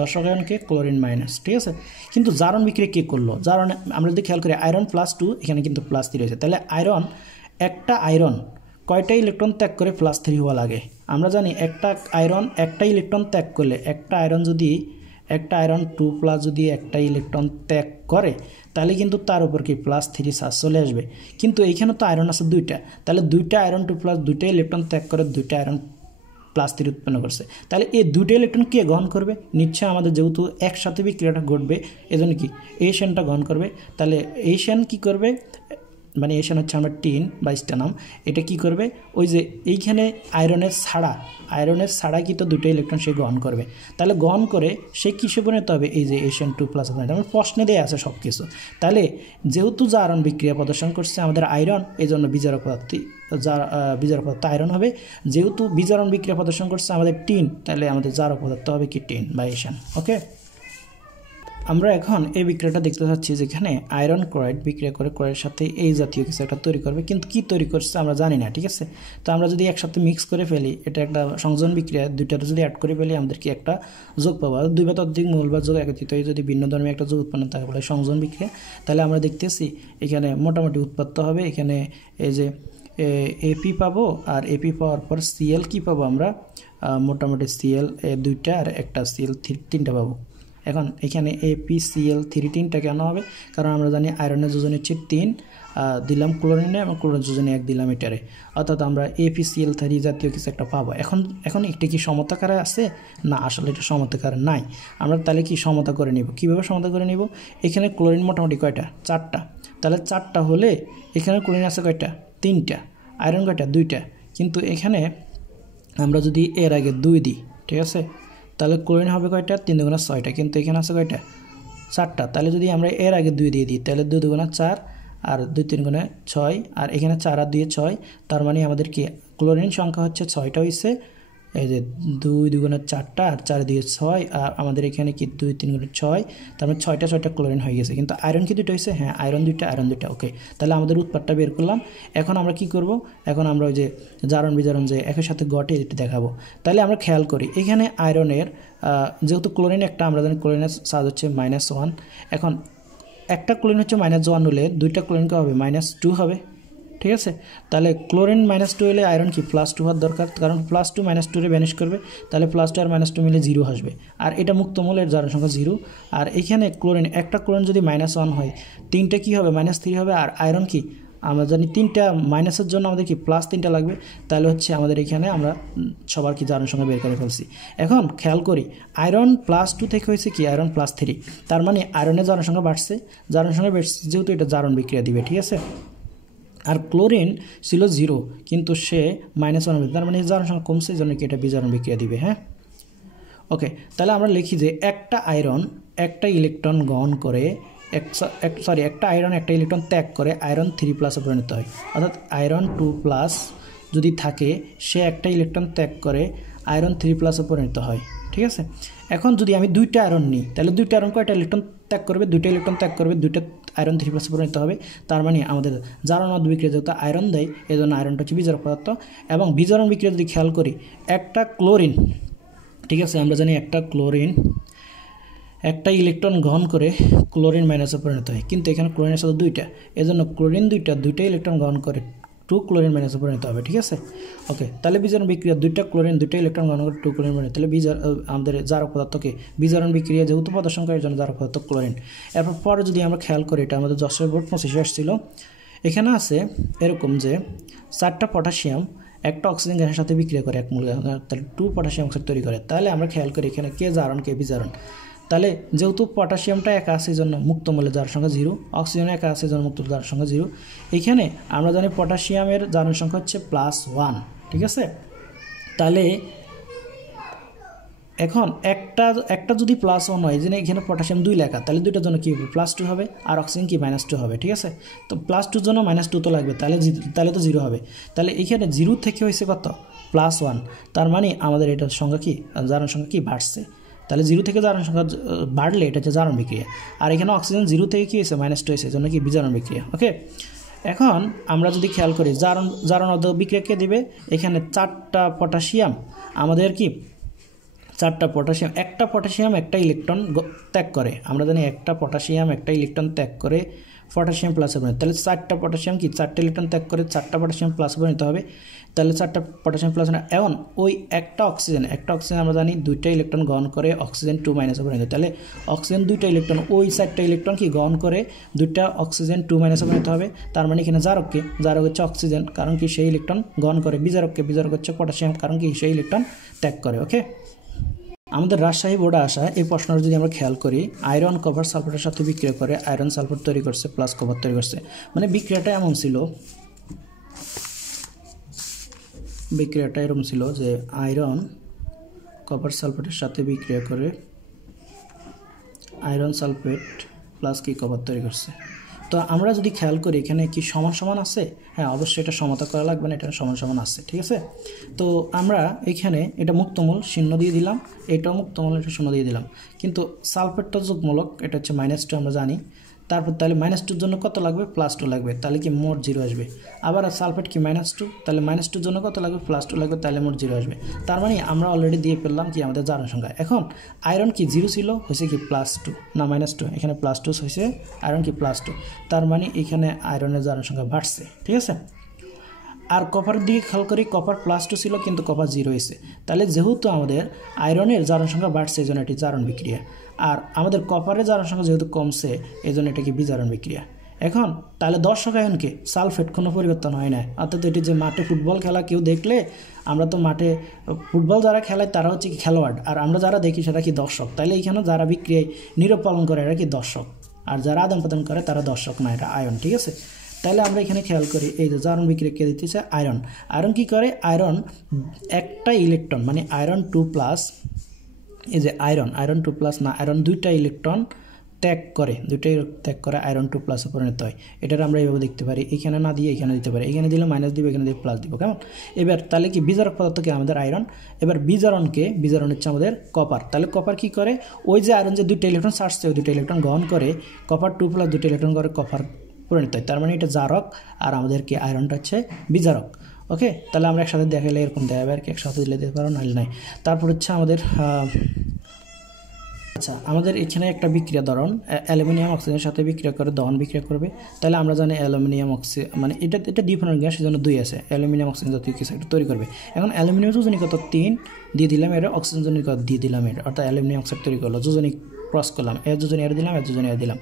দর্শক আয়নকে ক্লোরিন মাইনাস, ঠিক আছে। কিন্তু জারণ বিক্রিয়া কে করলো, জারণ আমরা যদি খেয়াল করি আয়রন +2, এখানে কিন্তু +3 হয়েছে। তাহলে আয়রন, একটা আয়রন কয়টা ইলেকট্রন ত্যাগ করে +3 হওয়া লাগে? আমরা জানি একটা আয়রন একটা ইলেকট্রন ত্যাগ করলে, একটা আয়রন 2+ যদি একটা ইলেকট্রন ত্যাগ করে, তাহলে কিন্তু তার উপর কি +3 চার্জ চলে আসবে। কিন্তু এইখানে তো আয়রন আছে 2টা, তাহলে 2টা আয়রন 2+ 2টা ইলেকট্রন ত্যাগ করে 2টা আয়রন +3 উৎপন্ন করছে। তাহলে এই 2টা ইলেকট্রন কে গ্রহণ করবে? নিশ্চয় আমাদের যেহেতু একসাথে বিক্রিয়াটা ঘটবে, এজন্য কি এশিয়ানটা গ্রহণ করবে। তাহলে এশিয়ান কি করবে, মানে এশিয়ান হচ্ছে আমরা টিন বা স্টানাম, এটা কি করবে, ওই যে এইখানে আয়রনের ছাড়া কি তো 2টা ইলেকট্রন সে গ্রহণ করবে। তাহলে গ্রহণ করে সে কিসে পরিণত হবে, এই যে এশিয়ান 2+, আমার প্রশ্নে দেওয়া আছে সব কিছু। তাহলে যেহেতু জারণ বিক্রিয়া প্রদর্শন করছে আমাদের আয়রন, এই জন্য বিজারক পদার্থ আয়রন হবে। যেহেতু বিজারণ বিক্রিয়া প্রদর্শন করছে আমাদের টিন, তাহলে আমাদের জারক পদার্থ হবে কি টিন বা এশিয়ান। ওকে, আমরা এখন এই বিক্রিয়াটা দেখতে পাচ্ছি, যেখানে আয়রন ক্লোরাইড বিক্রিয়া করে ক্লোরাইডের সাথে এই জাতীয় কিছু একটা তৈরি করবে, কিন্তু কি তৈরি করছে আমরা জানি না, ঠিক আছে। তো আমরা যদি একসাথে মিক্স করে ফেলি, এটা একটা সংযোজন বিক্রিয়া, দুইটাতে যদি অ্যাড করে ফেলি আমাদের কি একটা যোগ পাবো। 2 বা ততোধিক মৌল বা যোগ একত্রিত হয়ে যদি ভিন্ন ধর্মী একটা যোগ উৎপন্ন থাকে বলে সংযোজন বিক্রিয়া। তাহলে আমরা দেখতেছি এখানে মোটামুটি উৎপাদ্য হবে, এখানে এই যে এপি পাবো, আর এপি পাওয়ার পর সিএল কি পাবো আমরা, মোটামুটি সিএল 2টা আর একটা সিএল 3টা পাবো। এখন এখানে ApCl3 3টা কেন হবে, কারণ আমরা জানি আয়রনের যোজন হচ্ছে 3 দিলাম ক্লোরিনে, এবং ক্লোরিন যোজনে 1 দিলাম এটারে, অর্থাৎ আমরা ApCl3 জাতীয় কিছু একটা পাবো। এখন এটা কি সমতাকারে আছে না, আসলে এটা সমতাকারে নাই। আমরা তাহলে কি সমতা করে নিব, কীভাবে সমতা করে নিব, এখানে ক্লোরিন মোটামুটি কয়টা, 4টা, তাহলে 4টা হলে এখানে ক্লোরিন আছে কয়টা, 3টা, আয়রন কয়টা, 2টা। কিন্তু এখানে আমরা যদি এর আগে 2 দিই, ঠিক আছে, তাহলে ক্লোরিন হবে কয়টা, 3 2 6টা, কিন্তু এখানে আছে কয়টা, 4টা। তাহলে যদি আমরা এর আগে 2 দিয়ে দিই, তাহলে 2 2 4 আর 2 3 6, আর এখানে 4 আর 2 6, তার মানে আমাদের কি ক্লোরিন সংখ্যা হচ্ছে 6টা হয়েছে। এই যে 2 2 4টা আর 4 2 6, আর আমাদের এখানে কি 2 3 6, তার মানে 6টা ক্লোরিন হয়ে গেছে। কিন্তু আয়রন কি 2টা হয়েছে, হ্যাঁ আয়রন 2টা। ওকে, তাহলে আমাদের উৎপাদটা বের করলাম। এখন আমরা কি করব, এখন আমরা ওই যে জারণ বিজারণ যে একই সাথে ঘটে এটা দেখাবো। তাহলে আমরা খেয়াল করি এখানে আয়রনের যেহেতু ক্লোরিন একটা, আমরা জানি ক্লোরিনের চার্জ হচ্ছে -1। এখন একটা ক্লোরিন হচ্ছে -1 হলে 2টা ক্লোরিন কে হবে -2 হবে, ঠিক আছে। তাহলে ক্লোরিন -2 হলে আয়রন কি +2 হওয়ার দরকার, কারণ +2 -2 রে ভ্যানিশ করবে, তাহলে +2 আর -2 মিলে 0 আসবে, আর এটা মুক্ত মূলের জারণ সংখ্যা 0। আর এখানে ক্লোরিন একটা ক্লোরিন যদি -1 হয়, 3টা কি হবে, -3 হবে। আর আয়রন কি আমরা জানি 3টা মাইনাসের জন্য আমাদের কি +3টা লাগবে, তাহলে হচ্ছে আমাদের এখানে আমরা সবার কি জারণ সংখ্যা বের করে ফেলছি। এখন খেয়াল করি আয়রন +2 থেকে হয়েছে কি আয়রন +3, তার মানে আয়রনের জারণ সংখ্যা বাড়ছে, যেহেতু এটা জারণ বিক্রিয়া দিবে, ঠিক আছে। আর ক্লোরিন ছিল 0, কিন্তু সে -1 হবে, তার মানে জারণ সংখ্যা কমছে, এই জন্য কি এটা বিজারণ বিক্রিয়া দিবে। হ্যাঁ, ওকে, তাহলে আমরা লিখি যে একটা আয়রন একটা ইলেকট্রন গ্রহণ করে, একটা আয়রন একটা ইলেকট্রন ত্যাগ করে আয়রন 3+ পরিণত হয়, অর্থাৎ আয়রন 2+ যদি থাকে সে একটা ইলেকট্রন ত্যাগ করে আয়রন 3+ পরিণত হয়, ঠিক আছে। এখন যদি আমি দুইটা আয়রন নিই তাহলে দুইটা আয়রন কয়টা ইলেকট্রন ত্যাগ করবে, দুইটা ইলেকট্রন ত্যাগ করবে, দুইটা আয়রন 3+ পরিণত হবে। তার মানে আমাদের জারণ বিক্রিয়া যেহেতু আয়রন দেয় এই জন্য আয়রনটা হচ্ছে বিজারক পদার্থ। এবং বিজারণ বিক্রিয়া যদি খেয়াল করি, একটা ক্লোরিন, ঠিক আছে, আমরা জানি একটা ক্লোরিন একটা ইলেকট্রন গ্রহণ করে ক্লোরিন মাইনাসে পরিণত হয়, কিন্তু এখানে ক্লোরিনের সাথে দুইটা, এজন্য ক্লোরিন দুইটা ইলেকট্রন গ্রহণ করে 2 ক্লোরিন মাইনাসে পরিণত হবে, ঠিক আছে। ওকে, তাহলে বিজারণ বিক্রিয়া দুইটা ক্লোরিন দুইটা ইলেকট্রন গ্রহণ করে 2 ক্লোরিন পরিণত, তাহলে আমাদের জারক পদার্থকে বিজারণ বিক্রিয়া যেহেতু প্রদর্শন করে এর জন্য জারক পদার্থ ক্লোরিন। এরপর পরে যদি আমরা খেয়াল করি, এটা আমাদের 10 বোর্ড 25 আসছিল, এখানে আছে এরকম যে 4টা পটাশিয়াম একটা অক্সিজেন গ্যাসের সাথে বিক্রিয়া করে এক মূল, তাহলে 2 পটাশিয়াম অক্সাইড তৈরি করে। তাহলে আমরা খেয়াল করি এখানে কে জারণ কে বিজারণ। তাহলে যেহেতু পটাশিয়ামটা একা আছে এই জন্য মুক্ত মূল্যের জারণ সংখ্যা 0, অক্সিজেন একা আছে এই জন্য মুক্ত জারণ সংখ্যা 0। এখানে আমরা জানি পটাশিয়ামের জারণ সংখ্যা হচ্ছে +1, ঠিক আছে। তাহলে এখন একটা যদি +1 হয়, যে এখানে পটাশিয়াম 2 লেখা, তাহলে দুইটার জন্য কী হবে, +2 হবে, আর অক্সিজেন কি -2 হবে, ঠিক আছে। তো +2 জন্য -2 তো লাগবে, তাহলে তো 0 হবে। তাহলে এখানে 0 থেকে হয়েছে কত, +1, তার মানে আমাদের এটার সংখ্যা কি, জারণ সংখ্যা কি বাড়ছে। তাহলে 0 থেকে জারণ সংখ্যা বাড়লে এটা হচ্ছে জারণ বিক্রিয়া। আর এখানে অক্সিজেন 0 থেকে কী হয়েছে, -2 হয়েছে, জন্য কি বিজারণ বিক্রিয়া। ওকে, এখন আমরা যদি খেয়াল করি জারণ বিক্রিয়া কে দিবে, এখানে 4টা পটাশিয়াম আমাদের কি 4টা পটাশিয়াম, একটা পটাশিয়াম একটা ইলেকট্রন ত্যাগ করে, আমরা জানি একটা পটাশিয়াম একটা ইলেকট্রন ত্যাগ করে পটাশিয়াম প্লাসে পরিণত, তাহলে 4টা পটাশিয়াম কি 4টা ইলেকট্রন ত্যাগ করে 4টা পটাশিয়াম প্লাসে পরিণত হবে, তাহলে 4টা পটাশিয়াম প্লাস। এখন ওই একটা অক্সিজেন আমরা জানি 2টা ইলেকট্রন গ্রহণ করে অক্সিজেন 2 মাইনাসে পরিণত, তাহলে অক্সিজেন 2টা ইলেকট্রন ওই 4টা ইলেকট্রন কি গ্রহণ করে 2টা অক্সিজেন 2 মাইনাসে পরিণত হবে। তার মানে এখানে জারক হচ্ছে অক্সিজেন, কারণ কি সেই ইলেকট্রন গ্রহণ করে, বিজারক হচ্ছে পটাশিয়াম, কারণ কি সেই ইলেকট্রন ত্যাগ করে। ওকে, আমাদের রাজশাহী বোর্ডে আসা এই প্রশ্নটা যদি আমরা খেয়াল করি, আয়রন কপার সালফেটের সাথে বিক্রিয়া করে আয়রন সালফেট তৈরি করছে প্লাস কপার তৈরি করছে, মানে বিক্রিয়াটা এমন ছিল যে আয়রন কপার সালফেটের সাথে বিক্রিয়া করে আয়রন সালফেট প্লাস কি কপার তৈরি করছে। তো আমরা যদি খেয়াল করি এখানে কি সমান সমান আছে, হ্যাঁ অবশ্যই এটা সমতা করা লাগবে না, এটা সমান সমান আছে, ঠিক আছে। তো আমরা এখানে এটা মুক্তমূল 0 দিয়ে দিলাম, এটাও মুক্তমূল, এটা 0 দিয়ে দিলাম, কিন্তু সালফেটটা যোগমূলক, এটা হচ্ছে -2 আমরা জানি। তারপর তাহলে -2 জন্য কত লাগবে, +2 লাগবে, তাহলে কি মোট 0 আসবে। আবার সালফেট কি -2, তাহলে -2 জন্য কত লাগবে, +2 লাগবে, তাহলে মোট 0 আসবে। তার মানে আমরা অলরেডি দিয়ে ফেললাম কি আমাদের জারণ সংখ্যা। এখন আয়রন কি 0 ছিল, হয়েছে কি +2 না -2, এখানে +2 হয়েছে, আয়রন কি +2, তার মানে এখানে আয়রনের জারণ সংখ্যা বাড়ছে, ঠিক আছে। আর কপার দিকে খেয়াল করি, কপার +2 ছিল কিন্তু কপার 0 হয়েছে, তাহলে যেহেতু আমাদের আয়রনের জারণ সংখ্যা বাড়ছে এই জন্য এটি জারণ বিক্রিয়া, আর আমাদের কপারের জারণ সংখ্যা যেহেতু কমছে এই জন্য এটা কি বিজারণ বিক্রিয়া। এখন তাহলে দর্শক আয়নকে সালফেট কোনো পরিবর্তন হয় না, অর্থাৎ এটি যে মাঠে ফুটবল খেলা কেউ দেখলে, আমরা তো মাঠে ফুটবল যারা খেলায় তারা হচ্ছে কি খেলোয়াড়, আর আমরা যারা দেখি সেটা কি দর্শক, তাহলে এইখানে যারা বিক্রিয়ায় নীরব পালন করে এরা কি দর্শক, আর যারা আদান প্রদান করে তারা দর্শক না, এটা আয়ন, ঠিক আছে। তাহলে আমরা এখানে খেয়াল করি এই যে জারণ বিক্রিয়া কে দিতেছে আয়রন কি করে, আয়রন একটা ইলেকট্রন মানে আয়রন 2+, এই যে আয়রন 2+ না, আয়রন 2টা ইলেকট্রন ত্যাগ করে আয়রন 2+ পরিণত হয়। এটা আমরা এইভাবে দেখতে পারি, এখানে না দিয়ে এখানে দিতে পারি, এখানে দিলে মাইনাস দিব, এখানে দিয়ে প্লাস দিব, কেমন। এবার তাহলে কি বিজারক পদার্থকে আমাদের আয়রন, এবার বিজারণ হচ্ছে আমাদের কপার। তাহলে কপার কি করে, ওই যে আয়রন যে 2টা ইলেকট্রন ছাড়ছে ওই 2টা ইলেকট্রন গ্রহণ করে কপার 2+ 2টা ইলেকট্রন করে কপার পরিণত হয়, তার মানে এটা জারক, আর আমাদের কি আয়রনটা হচ্ছে বিজারক। ওকে, তাহলে আমরা একসাথে দেখাইলে এরকম দেখাবে আর কি, একসাথে দিলে দিতে পারো, নাইলে নাই। তারপর হচ্ছে আমাদের আচ্ছা, আমাদের এখানে একটা বিক্রিয়া ধরন অ্যালুমিনিয়াম অক্সিজেনের সাথে বিক্রিয়া করে দহন বিক্রিয়া করবে, তাহলে আমরা জানি অ্যালুমিনিয়াম অক্সিজেন মানে এটা ডিফারেন্ট গ্যাস, সেজন্য 2 আছে, অ্যালুমিনিয়াম অক্সিজেন জাতীয় কিছু একটা তৈরি করবে। এখন অ্যালুমিনিয়াম যোজনী কত 3 দিয়ে দিলাম, এর অক্সিজেন যোজনী কত দিয়ে দিলাম, এর অর্থাৎ অ্যালুমিনিয়াম অক্সাইড তৈরি করলো, যোজনী ক্রস করলাম, এর যোজনী এর দিলাম, এর যোজনী এর দিলাম।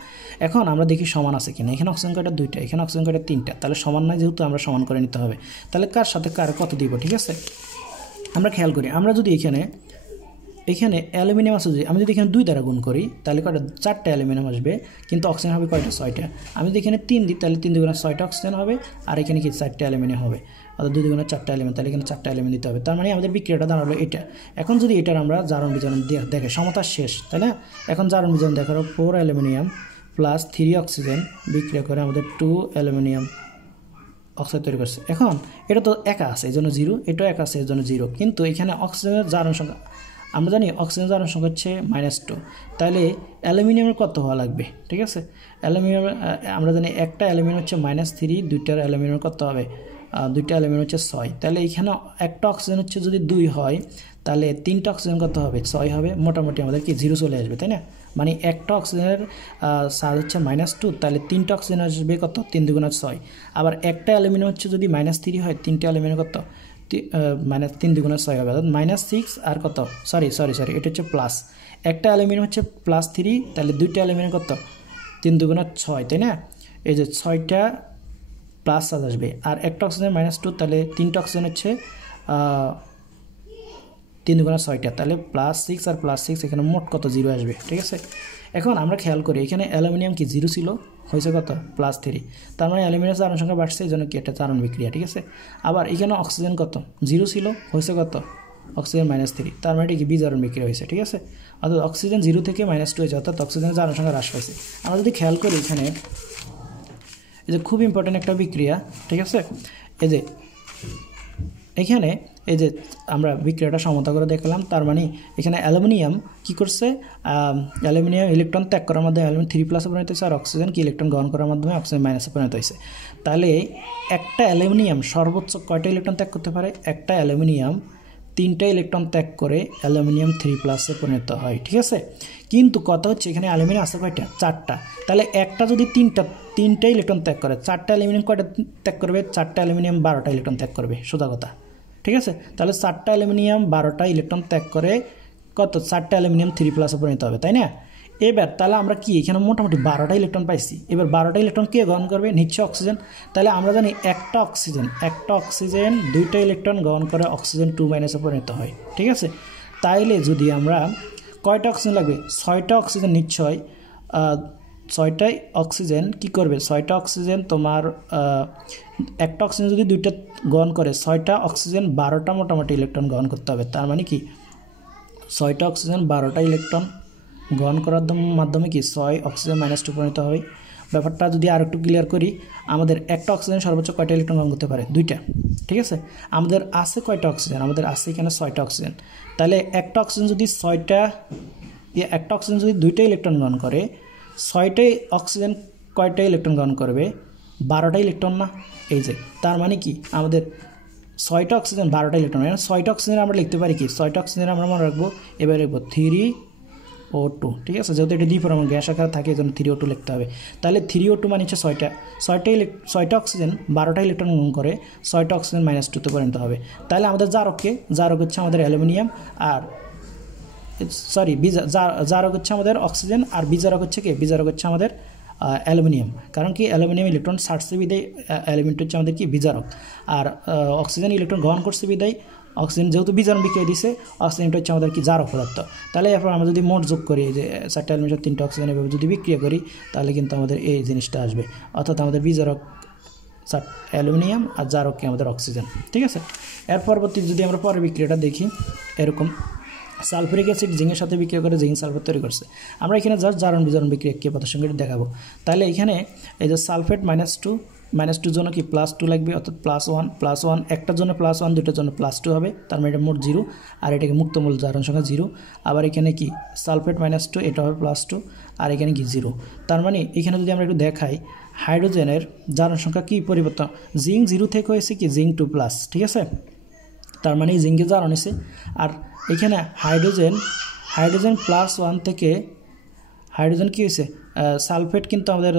এখন আমরা দেখি সমান আছে কিনা, এখানে অক্সিজেন কয়টা 2টা, এখানে অক্সিজেন কয়টা 3টা, তাহলে সমান নয়, যেহেতু আমরা সমান করে নিতে হবে। তাহলে কার সাথে কার কত দিব, ঠিক আছে। আমরা খেয়াল করি, আমরা যদি এখানে অ্যালুমিনিয়াম আছে, আমি যদি এখানে 2 দ্বারা গুণ করি তাহলে কয়টা 4টা অ্যালুমিনিয়াম আসবে, কিন্তু অক্সিজেন হবে কয়টা 6টা। আমি যদি এখানে 3 দিই তাহলে 3 দুগুণে 6টা অক্সিজেন হবে, আর এখানে কি 4টা অ্যালুমিনিয়াম হবে, অর্থাৎ 2 দুগুণে 4টা অ্যালুমিনিয়াম, তাহলে এখানে 4টা অ্যালুমিনিয়াম দিতে হবে। তার মানে আমাদের বিক্রিয়াটা দাঁড়ালো এটা। এখন যদি এটার আমরা জারণ বিজারণ দেখে সমতা শেষ, তাই না। এখন জারণ বিজারণ দেখার 4 অ্যালুমিনিয়াম প্লাস 3 অক্সিজেন বিক্রিয়া করে আমাদের 2 অ্যালুমিনিয়াম অক্সাইড তৈরি করছে। এখন এটা তো একা আছে এই জন্য 0, এটাও একা আছে এই জন্য 0, কিন্তু এখানে অক্সিজেনের জারণ সংখ্যা আমরা জানি অক্সিজেন জারণ সংখ্যা হচ্ছে -2, তাহলে অ্যালুমিনিয়ামের কত হওয়া লাগবে? ঠিক আছে, অ্যালুমিনিয়াম আমরা জানি একটা অ্যালুমিনিয়াম হচ্ছে -3, দুইটার অ্যালুমিনিয়াম কত হবে? দুইটা অ্যালুমিনিয়াম হচ্ছে 6, তাহলে এখানে একটা অক্সিজেন হচ্ছে যদি 2 হয় তাহলে 3টা অক্সিজেন কত হবে? 6 হবে, মোটামুটি আমাদের কি 0 চলে আসবে, তাই না? মানে একটা অক্সিজেনের চার্জ হচ্ছে -2, তাহলে 3টা অক্সিজেন আসবে কত? 3 × 6। আবার একটা অ্যালুমিনিয়াম হচ্ছে যদি -3 হয়, 3টা অ্যালুমিনিয়াম কত? -3 × 6 হবে, অর্থাৎ -6 আর কত? সরি, এটা হচ্ছে প্লাস। একটা অ্যালুমিনিয়াম হচ্ছে +3, তাহলে দুইটা অ্যালুমিনিয়াম কত? 3 × 6, তাই না? এই যে 6টা প্লাস চার্জ আসবে, আর একটা অক্সিজেন -2, তাহলে 3টা অক্সিজেন হচ্ছে 3 × 6টা, তাহলে +6 আর +6, এখানে মোট কত? 0 আসবে। ঠিক আছে, এখন আমরা খেয়াল করি এখানে অ্যালুমিনিয়াম কি 0 ছিল, হয়েছে কত? +3, তার মানে অ্যালুমিনিয়াম জারণ সংখ্যা বাড়ছে, এই জন্য কি একটা জারণ বিক্রিয়া। ঠিক আছে, আবার এখানে অক্সিজেন কত? 0 ছিল, হয়েছে কত? অক্সিজেন -3, তার মানে কি বিজারণ বিক্রিয়া হয়েছে। ঠিক আছে, অর্থাৎ অক্সিজেন 0 থেকে -2 হয়েছে, অর্থাৎ অক্সিজেনের জারণ সংখ্যা হ্রাস পাইছে। আমরা যদি খেয়াল করি এখানে এই যে খুব ইম্পর্টেন্ট একটা বিক্রিয়া। ঠিক আছে, এই যে এখানে এই যে আমরা বিক্রিয়াটা সমতা করে দেখলাম, তার মানে এখানে অ্যালুমিনিয়াম কি করছে? অ্যালুমিনিয়াম ইলেকট্রন ত্যাগ করার মাধ্যমে অ্যালুমিনিয়াম 3+ পরিণত হয়েছে, আর অক্সিজেন কি ইলেকট্রন গ্রহণ করার মাধ্যমে অক্সিজেন -এ পরিণত হয়েছে। তাহলে একটা অ্যালুমিনিয়াম সর্বোচ্চ কয়টা ইলেকট্রন ত্যাগ করতে পারে? একটা অ্যালুমিনিয়াম 3টা ইলেকট্রন ত্যাগ করে অ্যালুমিনিয়াম 3+ পরিণত হয়। ঠিক আছে, কিন্তু কথা হচ্ছে এখানে অ্যালুমিনিয়াম আছে কয়টা? 4টা। তাহলে একটা যদি 3টা ইলেকট্রন ত্যাগ করে, 4টা অ্যালুমিনিয়াম কয়টা ত্যাগ করবে? 4টা অ্যালুমিনিয়াম 12টা ইলেকট্রন ত্যাগ করবে, সোজা কথা। ঠিক আছে, তাহলে 4টা অ্যালুমিনিয়াম 12টা ইলেকট্রন ত্যাগ করে কত? 4টা অ্যালুমিনিয়াম 3+ পরিণত হবে, তাই না? এবার তাহলে আমরা কি এখানে মোটামুটি 12টা ইলেকট্রন পাইছি। এবার 12টা ইলেকট্রন কে গ্রহণ করবে? নিশ্চয় অক্সিজেন। তাহলে আমরা জানি একটা অক্সিজেন 2টা ইলেকট্রন গ্রহণ করে অক্সিজেন 2- পরিণত হয়। ঠিক আছে, তাইলে যদি আমরা কয়টা অক্সিজেন লাগবে? 6টা অক্সিজেন নিশ্চয় 6টাই অক্সিজেন কি করবে? 6টা অক্সিজেন তোমার একটা অক্সিজেন যদি 2টা গ্রহণ করে, 6টা অক্সিজেন 12টা মোটামুটি ইলেকট্রন গ্রহণ করতে হবে। তার মানে কি 6টা অক্সিজেন 12টা ইলেকট্রন গ্রহণ করার মাধ্যমে কি 6 অক্সিজেন -2 পরিণত হবে। ব্যাপারটা যদি আর একটু ক্লিয়ার করি, আমাদের একটা অক্সিজেন সর্বোচ্চ কয়টা ইলেকট্রন গ্রহণ করতে পারে? 2টা। ঠিক আছে, আমাদের আছে কয়টা অক্সিজেন? আমাদের আছে এখানে 6টা অক্সিজেন। তাহলে একটা অক্সিজেন যদি 2টা ইলেকট্রন গ্রহণ করে, 6টাই অক্সিজেন কয়টা ইলেকট্রন গ্রহণ করবে? 12টা ইলেকট্রন না? এই যে তার মানে কি আমাদের 6টা অক্সিজেন 12টা ইলেকট্রন। 6টা অক্সিজেন আমরা লিখতে পারি কি? 6টা অক্সিজেন আমরা মনে রাখবো, এবার লিখবো 3O2। ঠিক আছে, যেহেতু এটা দ্বিপরমাণু গ্যাস আকারে থাকে, এই জন্য 3O2 লিখতে হবে। তাহলে 3O2 মানে হচ্ছে 6টা অক্সিজেন 12টা ইলেকট্রন গ্রহণ করে 6টা অক্সিজেন -2 পরিণত হবে। তাহলে আমাদের জারক হচ্ছে আমাদের অ্যালুমিনিয়াম, আর জারক হচ্ছে আমাদের অক্সিজেন, আর বিজারক হচ্ছে কি? বিজারক হচ্ছে আমাদের অ্যালুমিনিয়াম। কারণ কি অ্যালুমিনিয়াম ইলেকট্রন ছাড়ছে বিদায় অ্যালুমিনিয়াম হচ্ছে আমাদের কি? বিজারক। আর অক্সিজেন ইলেকট্রন গ্রহণ করছে বিদায় অক্সিজেন যেহেতু বিজারণ বিক্রিয়া দিছে, অক্সিজেনটা হচ্ছে আমাদের কি? জারক পদার্থ। তাহলে এরপর আমরা যদি মোট যোগ করি, যে 4টা অ্যালুমিনিয়াম 3টা অক্সিজেন এভাবে যদি বিক্রিয়া করি, তাহলে কিন্তু আমাদের এই জিনিসটা আসবে, অর্থাৎ আমাদের বিজারক অ্যালুমিনিয়াম আর জারককে আমাদের অক্সিজেন। ঠিক আছে, এর পরবর্তী যদি আমরা পরের বিক্রিয়াটা দেখি, এরকম সালফারিক অ্যাসিড জিঙ্কের সাথে বিক্রিয়া করে জিঙ্ক সালফেট তৈরি করছে। আমরা এখানে জাস্ট জারণ বিজারণ বিক্রিয়া কে পদার্থের সঙ্গে দেখাবো। তাহলে এখানে এই যে সালফেট -2 জন্য কি +2 লাগবে, অর্থাৎ +1 একটার জন্য +1, দুইটার জন্য +2 হবে, তার মানে এটা মোট 0, আর এটাকে মুক্তমূল জারণ সংখ্যা 0। আবার এখানে কি সালফেট -2, এটা হবে +2, আর এখানে কি 0। তার মানে এখানে যদি আমরা একটু দেখাই, হাইড্রোজেনের জারণ সংখ্যা কি পরিবর্তন? জিঙ্ক 0 থেকে হয়েছে কি জিঙ্ক 2+। ঠিক আছে, তার মানে জিঙ্কের জারণ হয়েছে। আর এখানে হাইড্রোজেন +1 থেকে হাইড্রোজেন কি হয়েছে? সালফেট কিন্তু আমাদের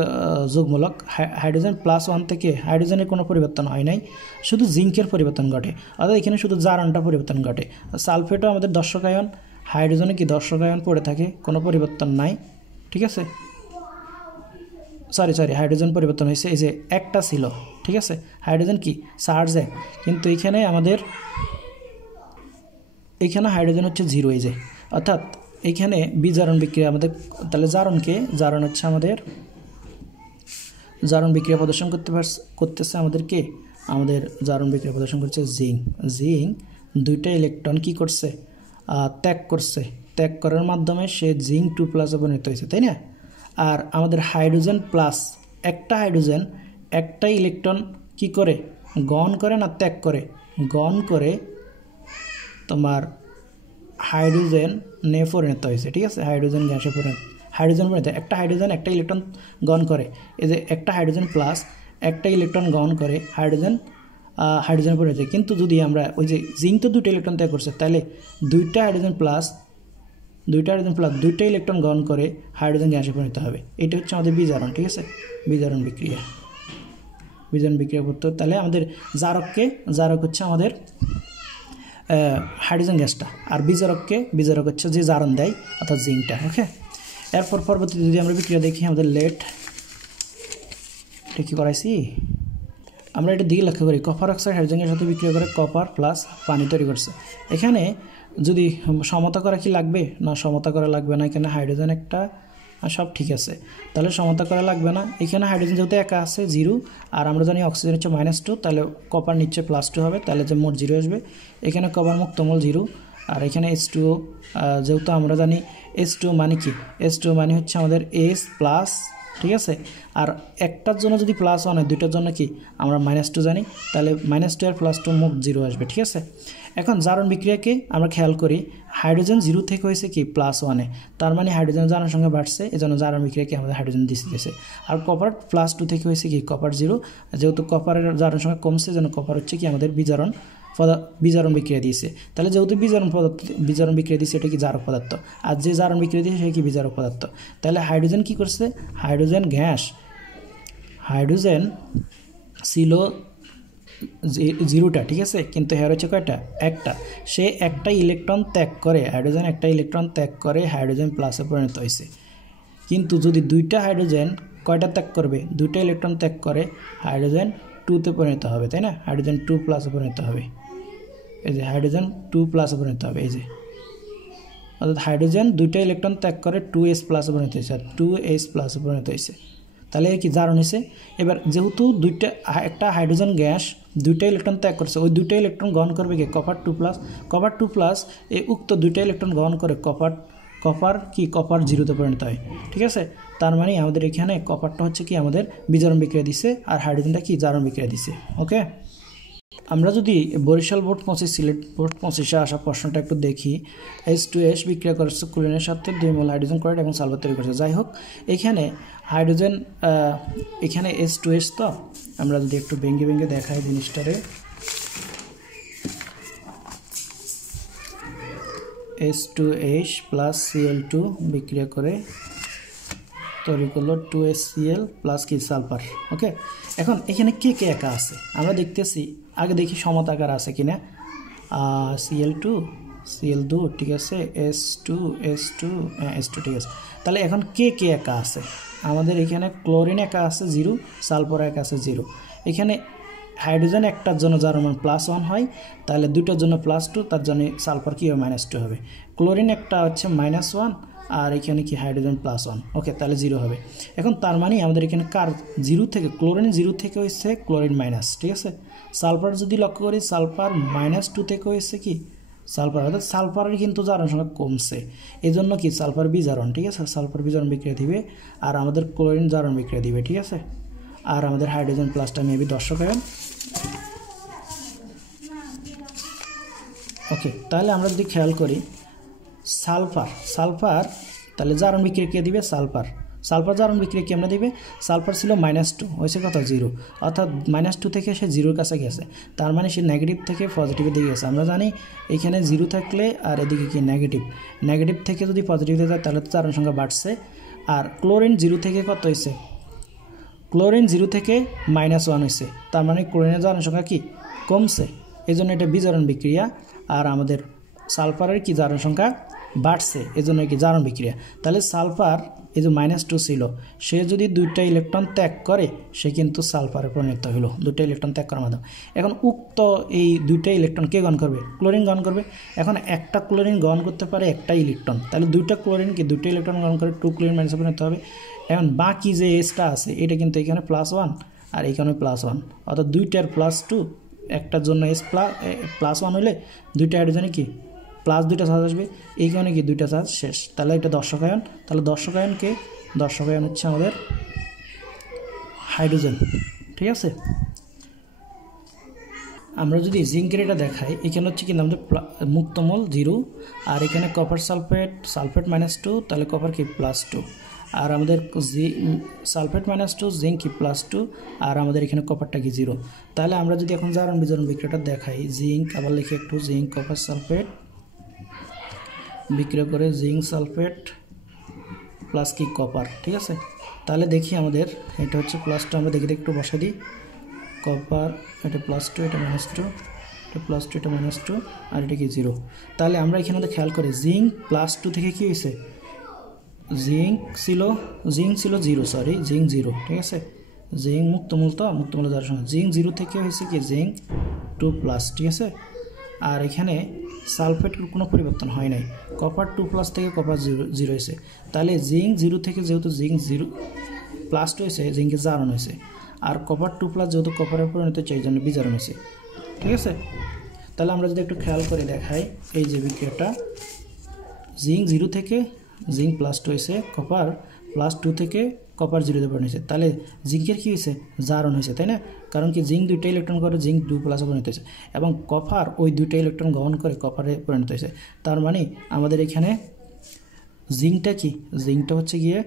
যোগমূলক। হাইড্রোজেন +1 থেকে হাইড্রোজেনের কোনো পরিবর্তন হয় নাই, শুধু জিঙ্কের পরিবর্তন ঘটে, অর্থাৎ এখানে শুধু জারণটা পরিবর্তন ঘটে। সালফেটও আমাদের দর্শক আয়ন, হাইড্রোজেনে কি দর্শক আয়ন পড়ে থাকে, কোনো পরিবর্তন নাই। ঠিক আছে, সরি হাইড্রোজেন পরিবর্তন হয়েছে, এই যে একটা ছিল। ঠিক আছে, হাইড্রোজেন কি চার্জ 1, কিন্তু এখানে হাইড্রোজেন হচ্ছে 0, এই যে, অর্থাৎ এখানে বিজারণ বিক্রিয়া আমাদের। তাহলে জারণ হচ্ছে আমাদের জারণ বিক্রিয়া প্রদর্শন করতেছে আমাদেরকে, আমাদের জারণ বিক্রিয়া প্রদর্শন করছে জিঙ্ক 2টা ইলেকট্রন কি করছে? ত্যাগ করছে। ত্যাগ করার মাধ্যমে সে জিঙ্ক 2+ পরিণত হয়েছে, তাই না? আর আমাদের হাইড্রোজেন প্লাস একটা ইলেকট্রন কি করে? গ্রহণ করে না ত্যাগ করে? গ্রহণ করে তোমার হাইড্রোজেনে পরিণত হয়েছে, ঠিক আছে, হাইড্রোজেন গ্যাসে হাইড্রোজেন পরিণত, একটা হাইড্রোজেন একটা ইলেকট্রন গ্রহণ করে, এই যে একটা হাইড্রোজেন প্লাস একটা ইলেকট্রন গ্রহণ করে হাইড্রোজেন পরিণত। কিন্তু যদি আমরা ওই যে জিঙ্ক তো দুটো ইলেকট্রন ত্যাগ করছে, তাহলে দুইটা হাইড্রোজেন প্লাস দুইটা ইলেকট্রন গ্রহণ করে হাইড্রোজেন গ্যাসে পরিণত হবে। এটা হচ্ছে আমাদের বিজারণ, ঠিক আছে, বিজারণ বিক্রিয়া করতে। তাহলে আমাদের জারক হচ্ছে আমাদের হাইড্রোজেন গ্যাসটা, আর বিজারক হচ্ছে যে জারণ দেয় অর্থাৎ জিঙ্কটা। ওকে, এরপর পরবর্তীতে যদি আমরা বিক্রিয়া দেখি, আমাদের এটা কি করাইছি আমরা, এটা দিকে লক্ষ্য করি, কপার অক্সাইড হাইড্রোজেনের সাথে বিক্রিয়া করে কপার প্লাস পানি তৈরি করছে। এখানে যদি সমতা করা কি লাগবে না, সমতা করা লাগবে না, এখানে হাইড্রোজেন একটা সব ঠিক আছে, তাহলে সমতা করা লাগবে না। এখানে হাইড্রোজেন যেহেতু একা আছে 0, আর আমরা জানি অক্সিজেন হচ্ছে -2, তাহলে কপার নিচে +2 হবে, তাহলে যে মোট 0 আসবে। এখানে কপার মুক্তমূল 0, আর এখানে H2O, যেহেতু আমরা জানি H2O মানে কি, H2O মানে হচ্ছে আমাদের S প্লাস, ঠিক আছে, আর একটার জন্য যদি +1 হয়, দুইটার জন্য কি আমরা -2 জানি, তাহলে -2 আর +2 মোট 0 আসবে, ঠিক আছে। এখন জারণ বিক্রিয়াকে আমরা খেয়াল করি, হাইড্রোজেন 0 থেকে হয়েছে কি +1-এ, তার মানে হাইড্রোজেন জারণ সংখ্যা বাড়ছে, এজন্য জারণ বিক্রিয়াকে আমাদের হাইড্রোজেন দিয়েছে। আর কপার +2 থেকে হয়েছে কি কপার 0, যেহেতু কপারের জারণ সংখ্যা কমছে, যেন কপার হচ্ছে কি আমাদের বিজারণ বিক্রিয়া দিয়েছে। তাহলে যেহেতু বিজারণ বিক্রিয়া দিয়েছে, এটা কি জারক পদার্থ, আর যে জারণ বিক্রিয়া দিয়েছে সে কি বিজারক পদার্থ। তাহলে হাইড্রোজেন কি করছে, হাইড্রোজেন ছিল 0টা, ঠিক আছে, কিন্তু হেয়ার হচ্ছে কয়টা, একটা। সে একটা ইলেকট্রন ত্যাগ করে, হাইড্রোজেন একটা ইলেকট্রন ত্যাগ করে হাইড্রোজেন প্লাসে পরিণত হয়েছে। কিন্তু যদি দুইটা হাইড্রোজেন কয়টা ত্যাগ করবে, দুইটা ইলেকট্রন ত্যাগ করে হাইড্রোজেন 2-তে পরিণত হবে, তাই না, হাইড্রোজেন 2 প্লাসে পরিণত হবে, এই যে হাইড্রোজেন 2 প্লাসে পরিণত হবে, এই যে অর্থাৎ হাইড্রোজেন দুইটা ইলেকট্রন ত্যাগ করে 2s প্লাসে পরিণত হয়েছে, 2s প্লাসে পরিণত হয়েছে। তাহলে কি জারণ হয়েছে। এবার যেহেতু একটা হাইড্রোজেন গ্যাস দুইটা ইলেকট্রন ত্যাগ করছে, ওই দুইটা ইলেকট্রন গ্রহণ করবে কি কপার 2 প্লাস, এই উক্ত দুইটা ইলেকট্রন গ্রহণ করে কপার 0-তে পরিণত হয়, ঠিক আছে। তার মানে আমাদের এখানে কপারটা হচ্ছে কি আমাদের বিজারণ বিক্রিয়া দিছে, আর হাইড্রোজেনটা কি জারণ বিক্রিয়া দিছে। ওকে, আমরা যদি বরিশাল বোর্ড 25 সিলেট বোর্ড 25-এ আসা প্রশ্নটা একটু দেখি, H2S বিক্রিয়া করছে ক্লোরিনের সাথে 2 মোল হাইড্রোজেন ক্লোরাইড এবং সালফার তৈরি করছে। যাই হোক, এখানে হাইড্রোজেন, এখানে H2S, তো আমরা যদি একটু ভেঙে দেখাই জিনিসটারে, H2H প্লাস Cl2 বিক্রিয়া করে তৈরি করলো 2HCl প্লাস কি সালফার। ওকে, এখন এখানে কে একা আছে আমরা দেখতেছি, আগে দেখি সমতাকার আছে কিনা, Cl2 ঠিক আছে, S2 ঠিক আছে। তাহলে এখন কে একা আছে, আমাদের এখানে ক্লোরিন একা আছে 0, সালফার একা আছে 0। এখানে হাইড্রোজেন একটার জন্য যার মান +1 হয়, তাহলে দুইটার জন্য +2, তার জন্য সালফার কি হবে -2 হবে। ক্লোরিন একটা হচ্ছে -1, আর এখানে কি হাইড্রোজেন +1। ওকে, তাহলে 0 হবে। এখন তার মানে আমাদের এখানে কার 0 থেকে, ক্লোরিন 0 থেকে হয়েছে ক্লোরিন মাইনাস, ঠিক আছে। সালফার যদি লক্ষ্য করি, সালফার -2 থেকে হয়েছে কি সালফার, অর্থাৎ সালফারের কিন্তু জারণ সংখ্যা কমছে, এই জন্য কি সালফার বিজারণ, ঠিক আছে, সালফার বিজারণ বিক্রিয়া দিবে, আর আমাদের ক্লোরিন জারণ বিক্রিয়া দিবে, ঠিক আছে। আর আমাদের হাইড্রোজেন প্লাসটা মেবি 10 আয়ন। ওকে, তাহলে আমরা যদি খেয়াল করি সালফার তাহলে জারণ বিক্রিয়া কে দিবে, সালফার জারণ বিক্রিয়া কেমনে দিবে, সালফার ছিল -2, হয়েছে কত 0, অর্থাৎ -2 থেকে সে 0-এর কাছে গেছে, তার মানে সে নেগেটিভ থেকে পজিটিভের দিকে গেছে। আমরা জানি এখানে 0 থাকলে আর এদিকে কি নেগেটিভ থেকে যদি পজিটিভে যায় তাহলে তো জারণ সংখ্যা বাড়ছে। আর ক্লোরিন 0 থেকে কত হয়েছে, ক্লোরিন 0 থেকে -1 হয়েছে, তার মানে ক্লোরিনের জারণ সংখ্যা কি কমছে, এই জন্য এটা বিজারণ বিক্রিয়া। আর আমাদের সালফারের কি জারণ সংখ্যা বাড়ছে, এই জন্য কি জারণ বিক্রিয়া। তাহলে সালফার এই যে -2 ছিল, সে যদি দুইটা ইলেকট্রন ত্যাগ করে সে কিন্তু সালফারে পরিণত হলো, দুইটা ইলেকট্রন ত্যাগ করার মাধ্যমে। এখন উক্ত এই দুইটা ইলেকট্রন কে গ্রহণ করবে, ক্লোরিন গ্রহণ করবে। এখন একটা ক্লোরিন গ্রহণ করতে পারে একটা ইলেকট্রন, তাহলে দুইটা ক্লোরিন কি দুইটা ইলেকট্রন গ্রহণ করে 2 ক্লোরিন মাইনাসে পরিণত হবে। এখন বাকি যে এসটা আছে এটা কিন্তু এখানে +1 আর এখানে +1, অর্থাৎ দুইটার +2, একটার জন্য S +1 হলে দুইটা হাইড্রোজেনে কি +2টা চার্জ আসবে, এই কারণে কি দুইটা চার্জ শেষ, তাহলে এটা দর্শক আয়ন। তাহলে দর্শক আয়ন হচ্ছে আমাদের হাইড্রোজেন, ঠিক আছে। আমরা যদি জিঙ্কের এটা দেখাই, এখানে হচ্ছে কিন্তু আমাদের মুক্তমল 0, আর এখানে কপার সালফেট -2, তাহলে কপার কি +2, আর আমাদের সালফেট -2 জিঙ্ক কি +2, আর আমাদের এখানে কপারটা কি 0। তাহলে আমরা যদি এখন জারণ বিজারণ বিক্রিয়াটা দেখাই, জিঙ্ক আবার লিখি একটু, জিঙ্ক কপার সালফেট বিক্রিয়া করে জিঙ্ক সালফেট প্লাস কি কপার, ঠিক আছে। তাহলে দেখি আমাদের এটা হচ্ছে +2, আমরা দেখি একটু বসাই দিই, কপার এটা +2, এটা -2, এটা +2, এটা -2, আর এটা কি 0। তাহলে আমরা এখানে খেয়াল করি জিঙ্ক +2 থেকে কি হয়েছে, জিঙ্ক ছিল 0, সরি জিঙ্ক 0, ঠিক আছে। জিঙ্ক মুক্তমূল যার সঙ্গে জিঙ্ক 0 থেকে হয়েছে কি জিঙ্ক 2+, ঠিক আছে। আর এখানে সালফেটের কোনো পরিবর্তন হয় নাই, কপার 2+ থেকে কপার 0 হয়েছে। তাহলে জিঙ্ক 0 থেকে যেহেতু জিঙ্ক 0+ হয়েছে, জিঙ্কের জারণ হয়েছে, আর কপার 2+ যেহেতু কপারের পরিণত হচ্ছে, এই জন্য বিজারণ হয়েছে, ঠিক আছে। তাহলে আমরা যদি একটু খেয়াল করে দেখাই, এই যে বিক্রিয়াটা জিঙ্ক 0 থেকে জিঙ্ক +2 হয়েছে, কপার +2 থেকে কপার 0-তে পরিণত হয়েছে। তাহলে জিঙ্কের কী হয়েছে, জারণ হয়েছে, তাই না? কারণ কি জিঙ্ক 2টা ইলেকট্রন করে জিঙ্ক 2+ পরিণত হয়েছে, এবং কপার ওই 2টা ইলেকট্রন গ্রহণ করে কপারে পরিণত হয়েছে। তার মানে আমাদের এখানে জিঙ্কটা কি, জিঙ্কটা হচ্ছে গিয়ে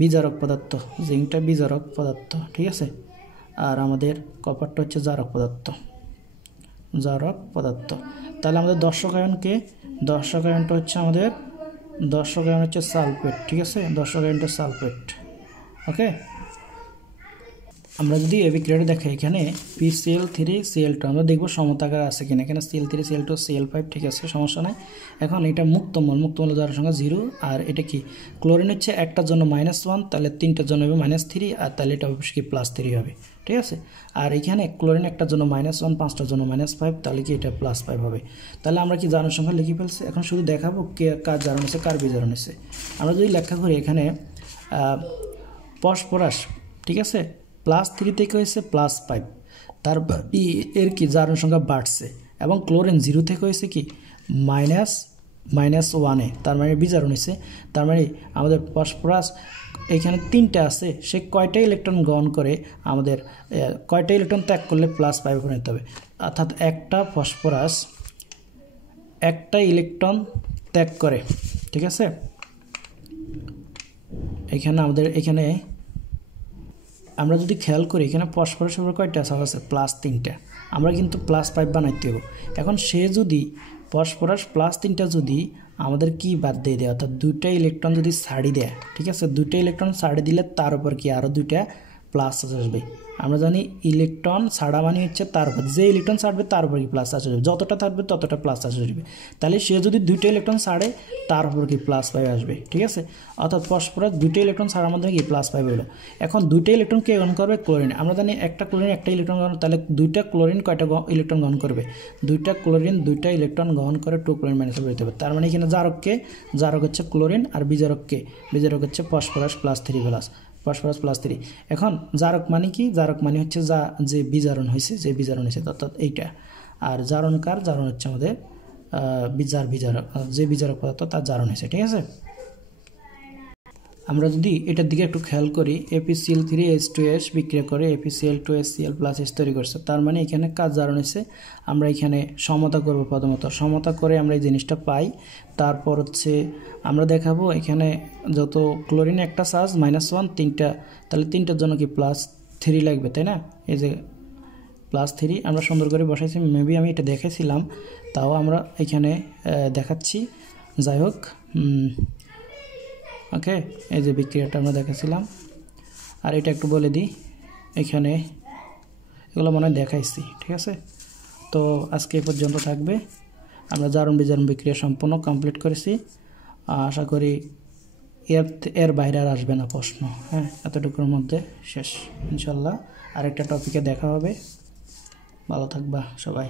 বিজারক পদার্থ, জিঙ্কটা বিজারক পদার্থ, ঠিক আছে। আর আমাদের কপারটা হচ্ছে জারক পদার্থ। তাহলে আমাদের দর্শক আয়নটা হচ্ছে আমাদের দর্শক আয়ন হচ্ছে সালফেট, ঠিক আছে, দর্শক আয়নটা সালফেট, ওকে। আমরা যদি এই বিক্রিয়াটা দেখাই, এখানে PCl3Cl2 আমরা দেখব সমতাকার আছে কিনা, এখানে Cl3Cl2 Cl5, ঠিক আছে, সমস্যা নাই। এখন এটা মুক্তমল যার সঙ্গে 0, আর এটা কি ক্লোরিন হচ্ছে একটার জন্য -1, তাহলে তিনটার জন্য হবে -3, আর তাহলে এটা অবশ্যই কি +3 হবে, ঠিক আছে। আর এখানে ক্লোরিন একটার জন্য -1, পাঁচটার জন্য -5, তাহলে কি এটা +5 হবে। তাহলে আমরা কি জারণ সংখ্যা লিখে ফেলছি, এখন শুধু দেখাবো কার জারণ হয়েছে কার বিজারণ হয়েছে। আমরা যদি ব্যাখ্যা করি, এখানে ফসফরাস, ঠিক আছে, +3 থেকে হয়েছে +5, তার এর কি জারণ সংখ্যা বাড়ছে, এবং ক্লোরিন 0 থেকে হয়েছে কি -1-এ, তার মানে বিজারণ হয়েছে। তার মানে আমাদের ফসফরাস এখানে 3টা আছে, সে কয়টা ইলেকট্রন গ্রহণ করে, আমাদের কয়টা ইলেকট্রন ত্যাগ করলে +5 পরিণত হবে, অর্থাৎ একটা ফসফরাস একটা ইলেকট্রন ত্যাগ করে, ঠিক আছে। এখানে আমাদের এখানে আমরা যদি খেয়াল করি, এখানে ফসফরাস উপরে কয়টা আছে, +3টা, আমরা কিন্তু +5 বানাইতে হবে। এখন সে যদি ফসফরাস +3টা যদি আমাদের কি বাদ দিয়ে দেয়, অর্থাৎ 2টা ইলেকট্রন যদি ছাড়ি দেয়, ঠিক আছে, 2টা ইলেকট্রন ছাড়ি দিলে তার উপর কি আরও 2টা প্লাস আসবে। আমরা জানি ইলেকট্রন ছাড়া মানে হচ্ছে তার উপর যে ইলেকট্রন ছাড়বে তার উপর কি প্লাস আসবে, যতটা থাকবে ততটা প্লাস আসবে। তাহলে সে যদি 2টা ইলেকট্রন ছাড়ে তার উপর কি +5 আসবে, ঠিক আছে। অর্থাৎ ফসফরাস 2টা ইলেকট্রন ছাড়ার মাধ্যমে কি +5 হলো। এখন 2টা ইলেকট্রন কে গ্রহণ করবে, ক্লোরিন। আমরা জানি একটা ক্লোরিন একটা ইলেকট্রন গ্রহণ, তাহলে 2টা ক্লোরিন কয়টা ইলেকট্রন গ্রহণ করবে, 2টা ক্লোরিন 2টা ইলেকট্রন গ্রহণ করে 2 ক্লোরিন মাইনাস বেরোতে হবে। তার মানে এখানে জারক হচ্ছে ক্লোরিন, আর বিজারক হচ্ছে ফসফরাস +3+, ফসফরাস +3। এখন জারক মানে কি, জারক মানে হচ্ছে যে বিজারণ হয়েছে, অর্থাৎ এইটা। আর জারণ হচ্ছে আমাদের যে বিজারক পদার্থ তার জারণ হয়েছে, ঠিক আছে। আমরা যদি এটার দিকে একটু খেয়াল করি, ApCl3H2S বিক্রিয়া করে ApCl2HCl+H তৈরি করছে, তার মানে এখানে কাজ জারণ হয়েছে। আমরা এখানে সমতা করব, প্রথমত সমতা করে আমরা এই জিনিসটা পাই। তারপর হচ্ছে আমরা দেখাবো এখানে যত ক্লোরিন একটা চার্জ -1, 3টা, তাহলে 3টার জন্য কি +3 লাগবে, তাই না। এই যে +3 আমরা সুন্দর করে বসাইছি, মেবি আমি এটা দেখাইছিলাম, তাও আমরা এখানে দেখাচ্ছি, যাই হোক, ওকে। এই যে বিক্রিয়াটা আমরা দেখাছিলাম, আর এটা একটু বলে দিই, এখানে এগুলো মনে হয় দেখাইছি, ঠিক আছে। তো আজকে এ পর্যন্ত থাকবে, আমরা জারণ বিজারণ বিক্রিয়া সম্পূর্ণ কমপ্লিট করেছি। আশা করি এর বাইরে আর আসবে না প্রশ্ন, হ্যাঁ, এতটুকুর মধ্যে শেষ ইনশাল্লাহ। আরেকটা টপিকে দেখা হবে, ভালো থাকবা সবাই।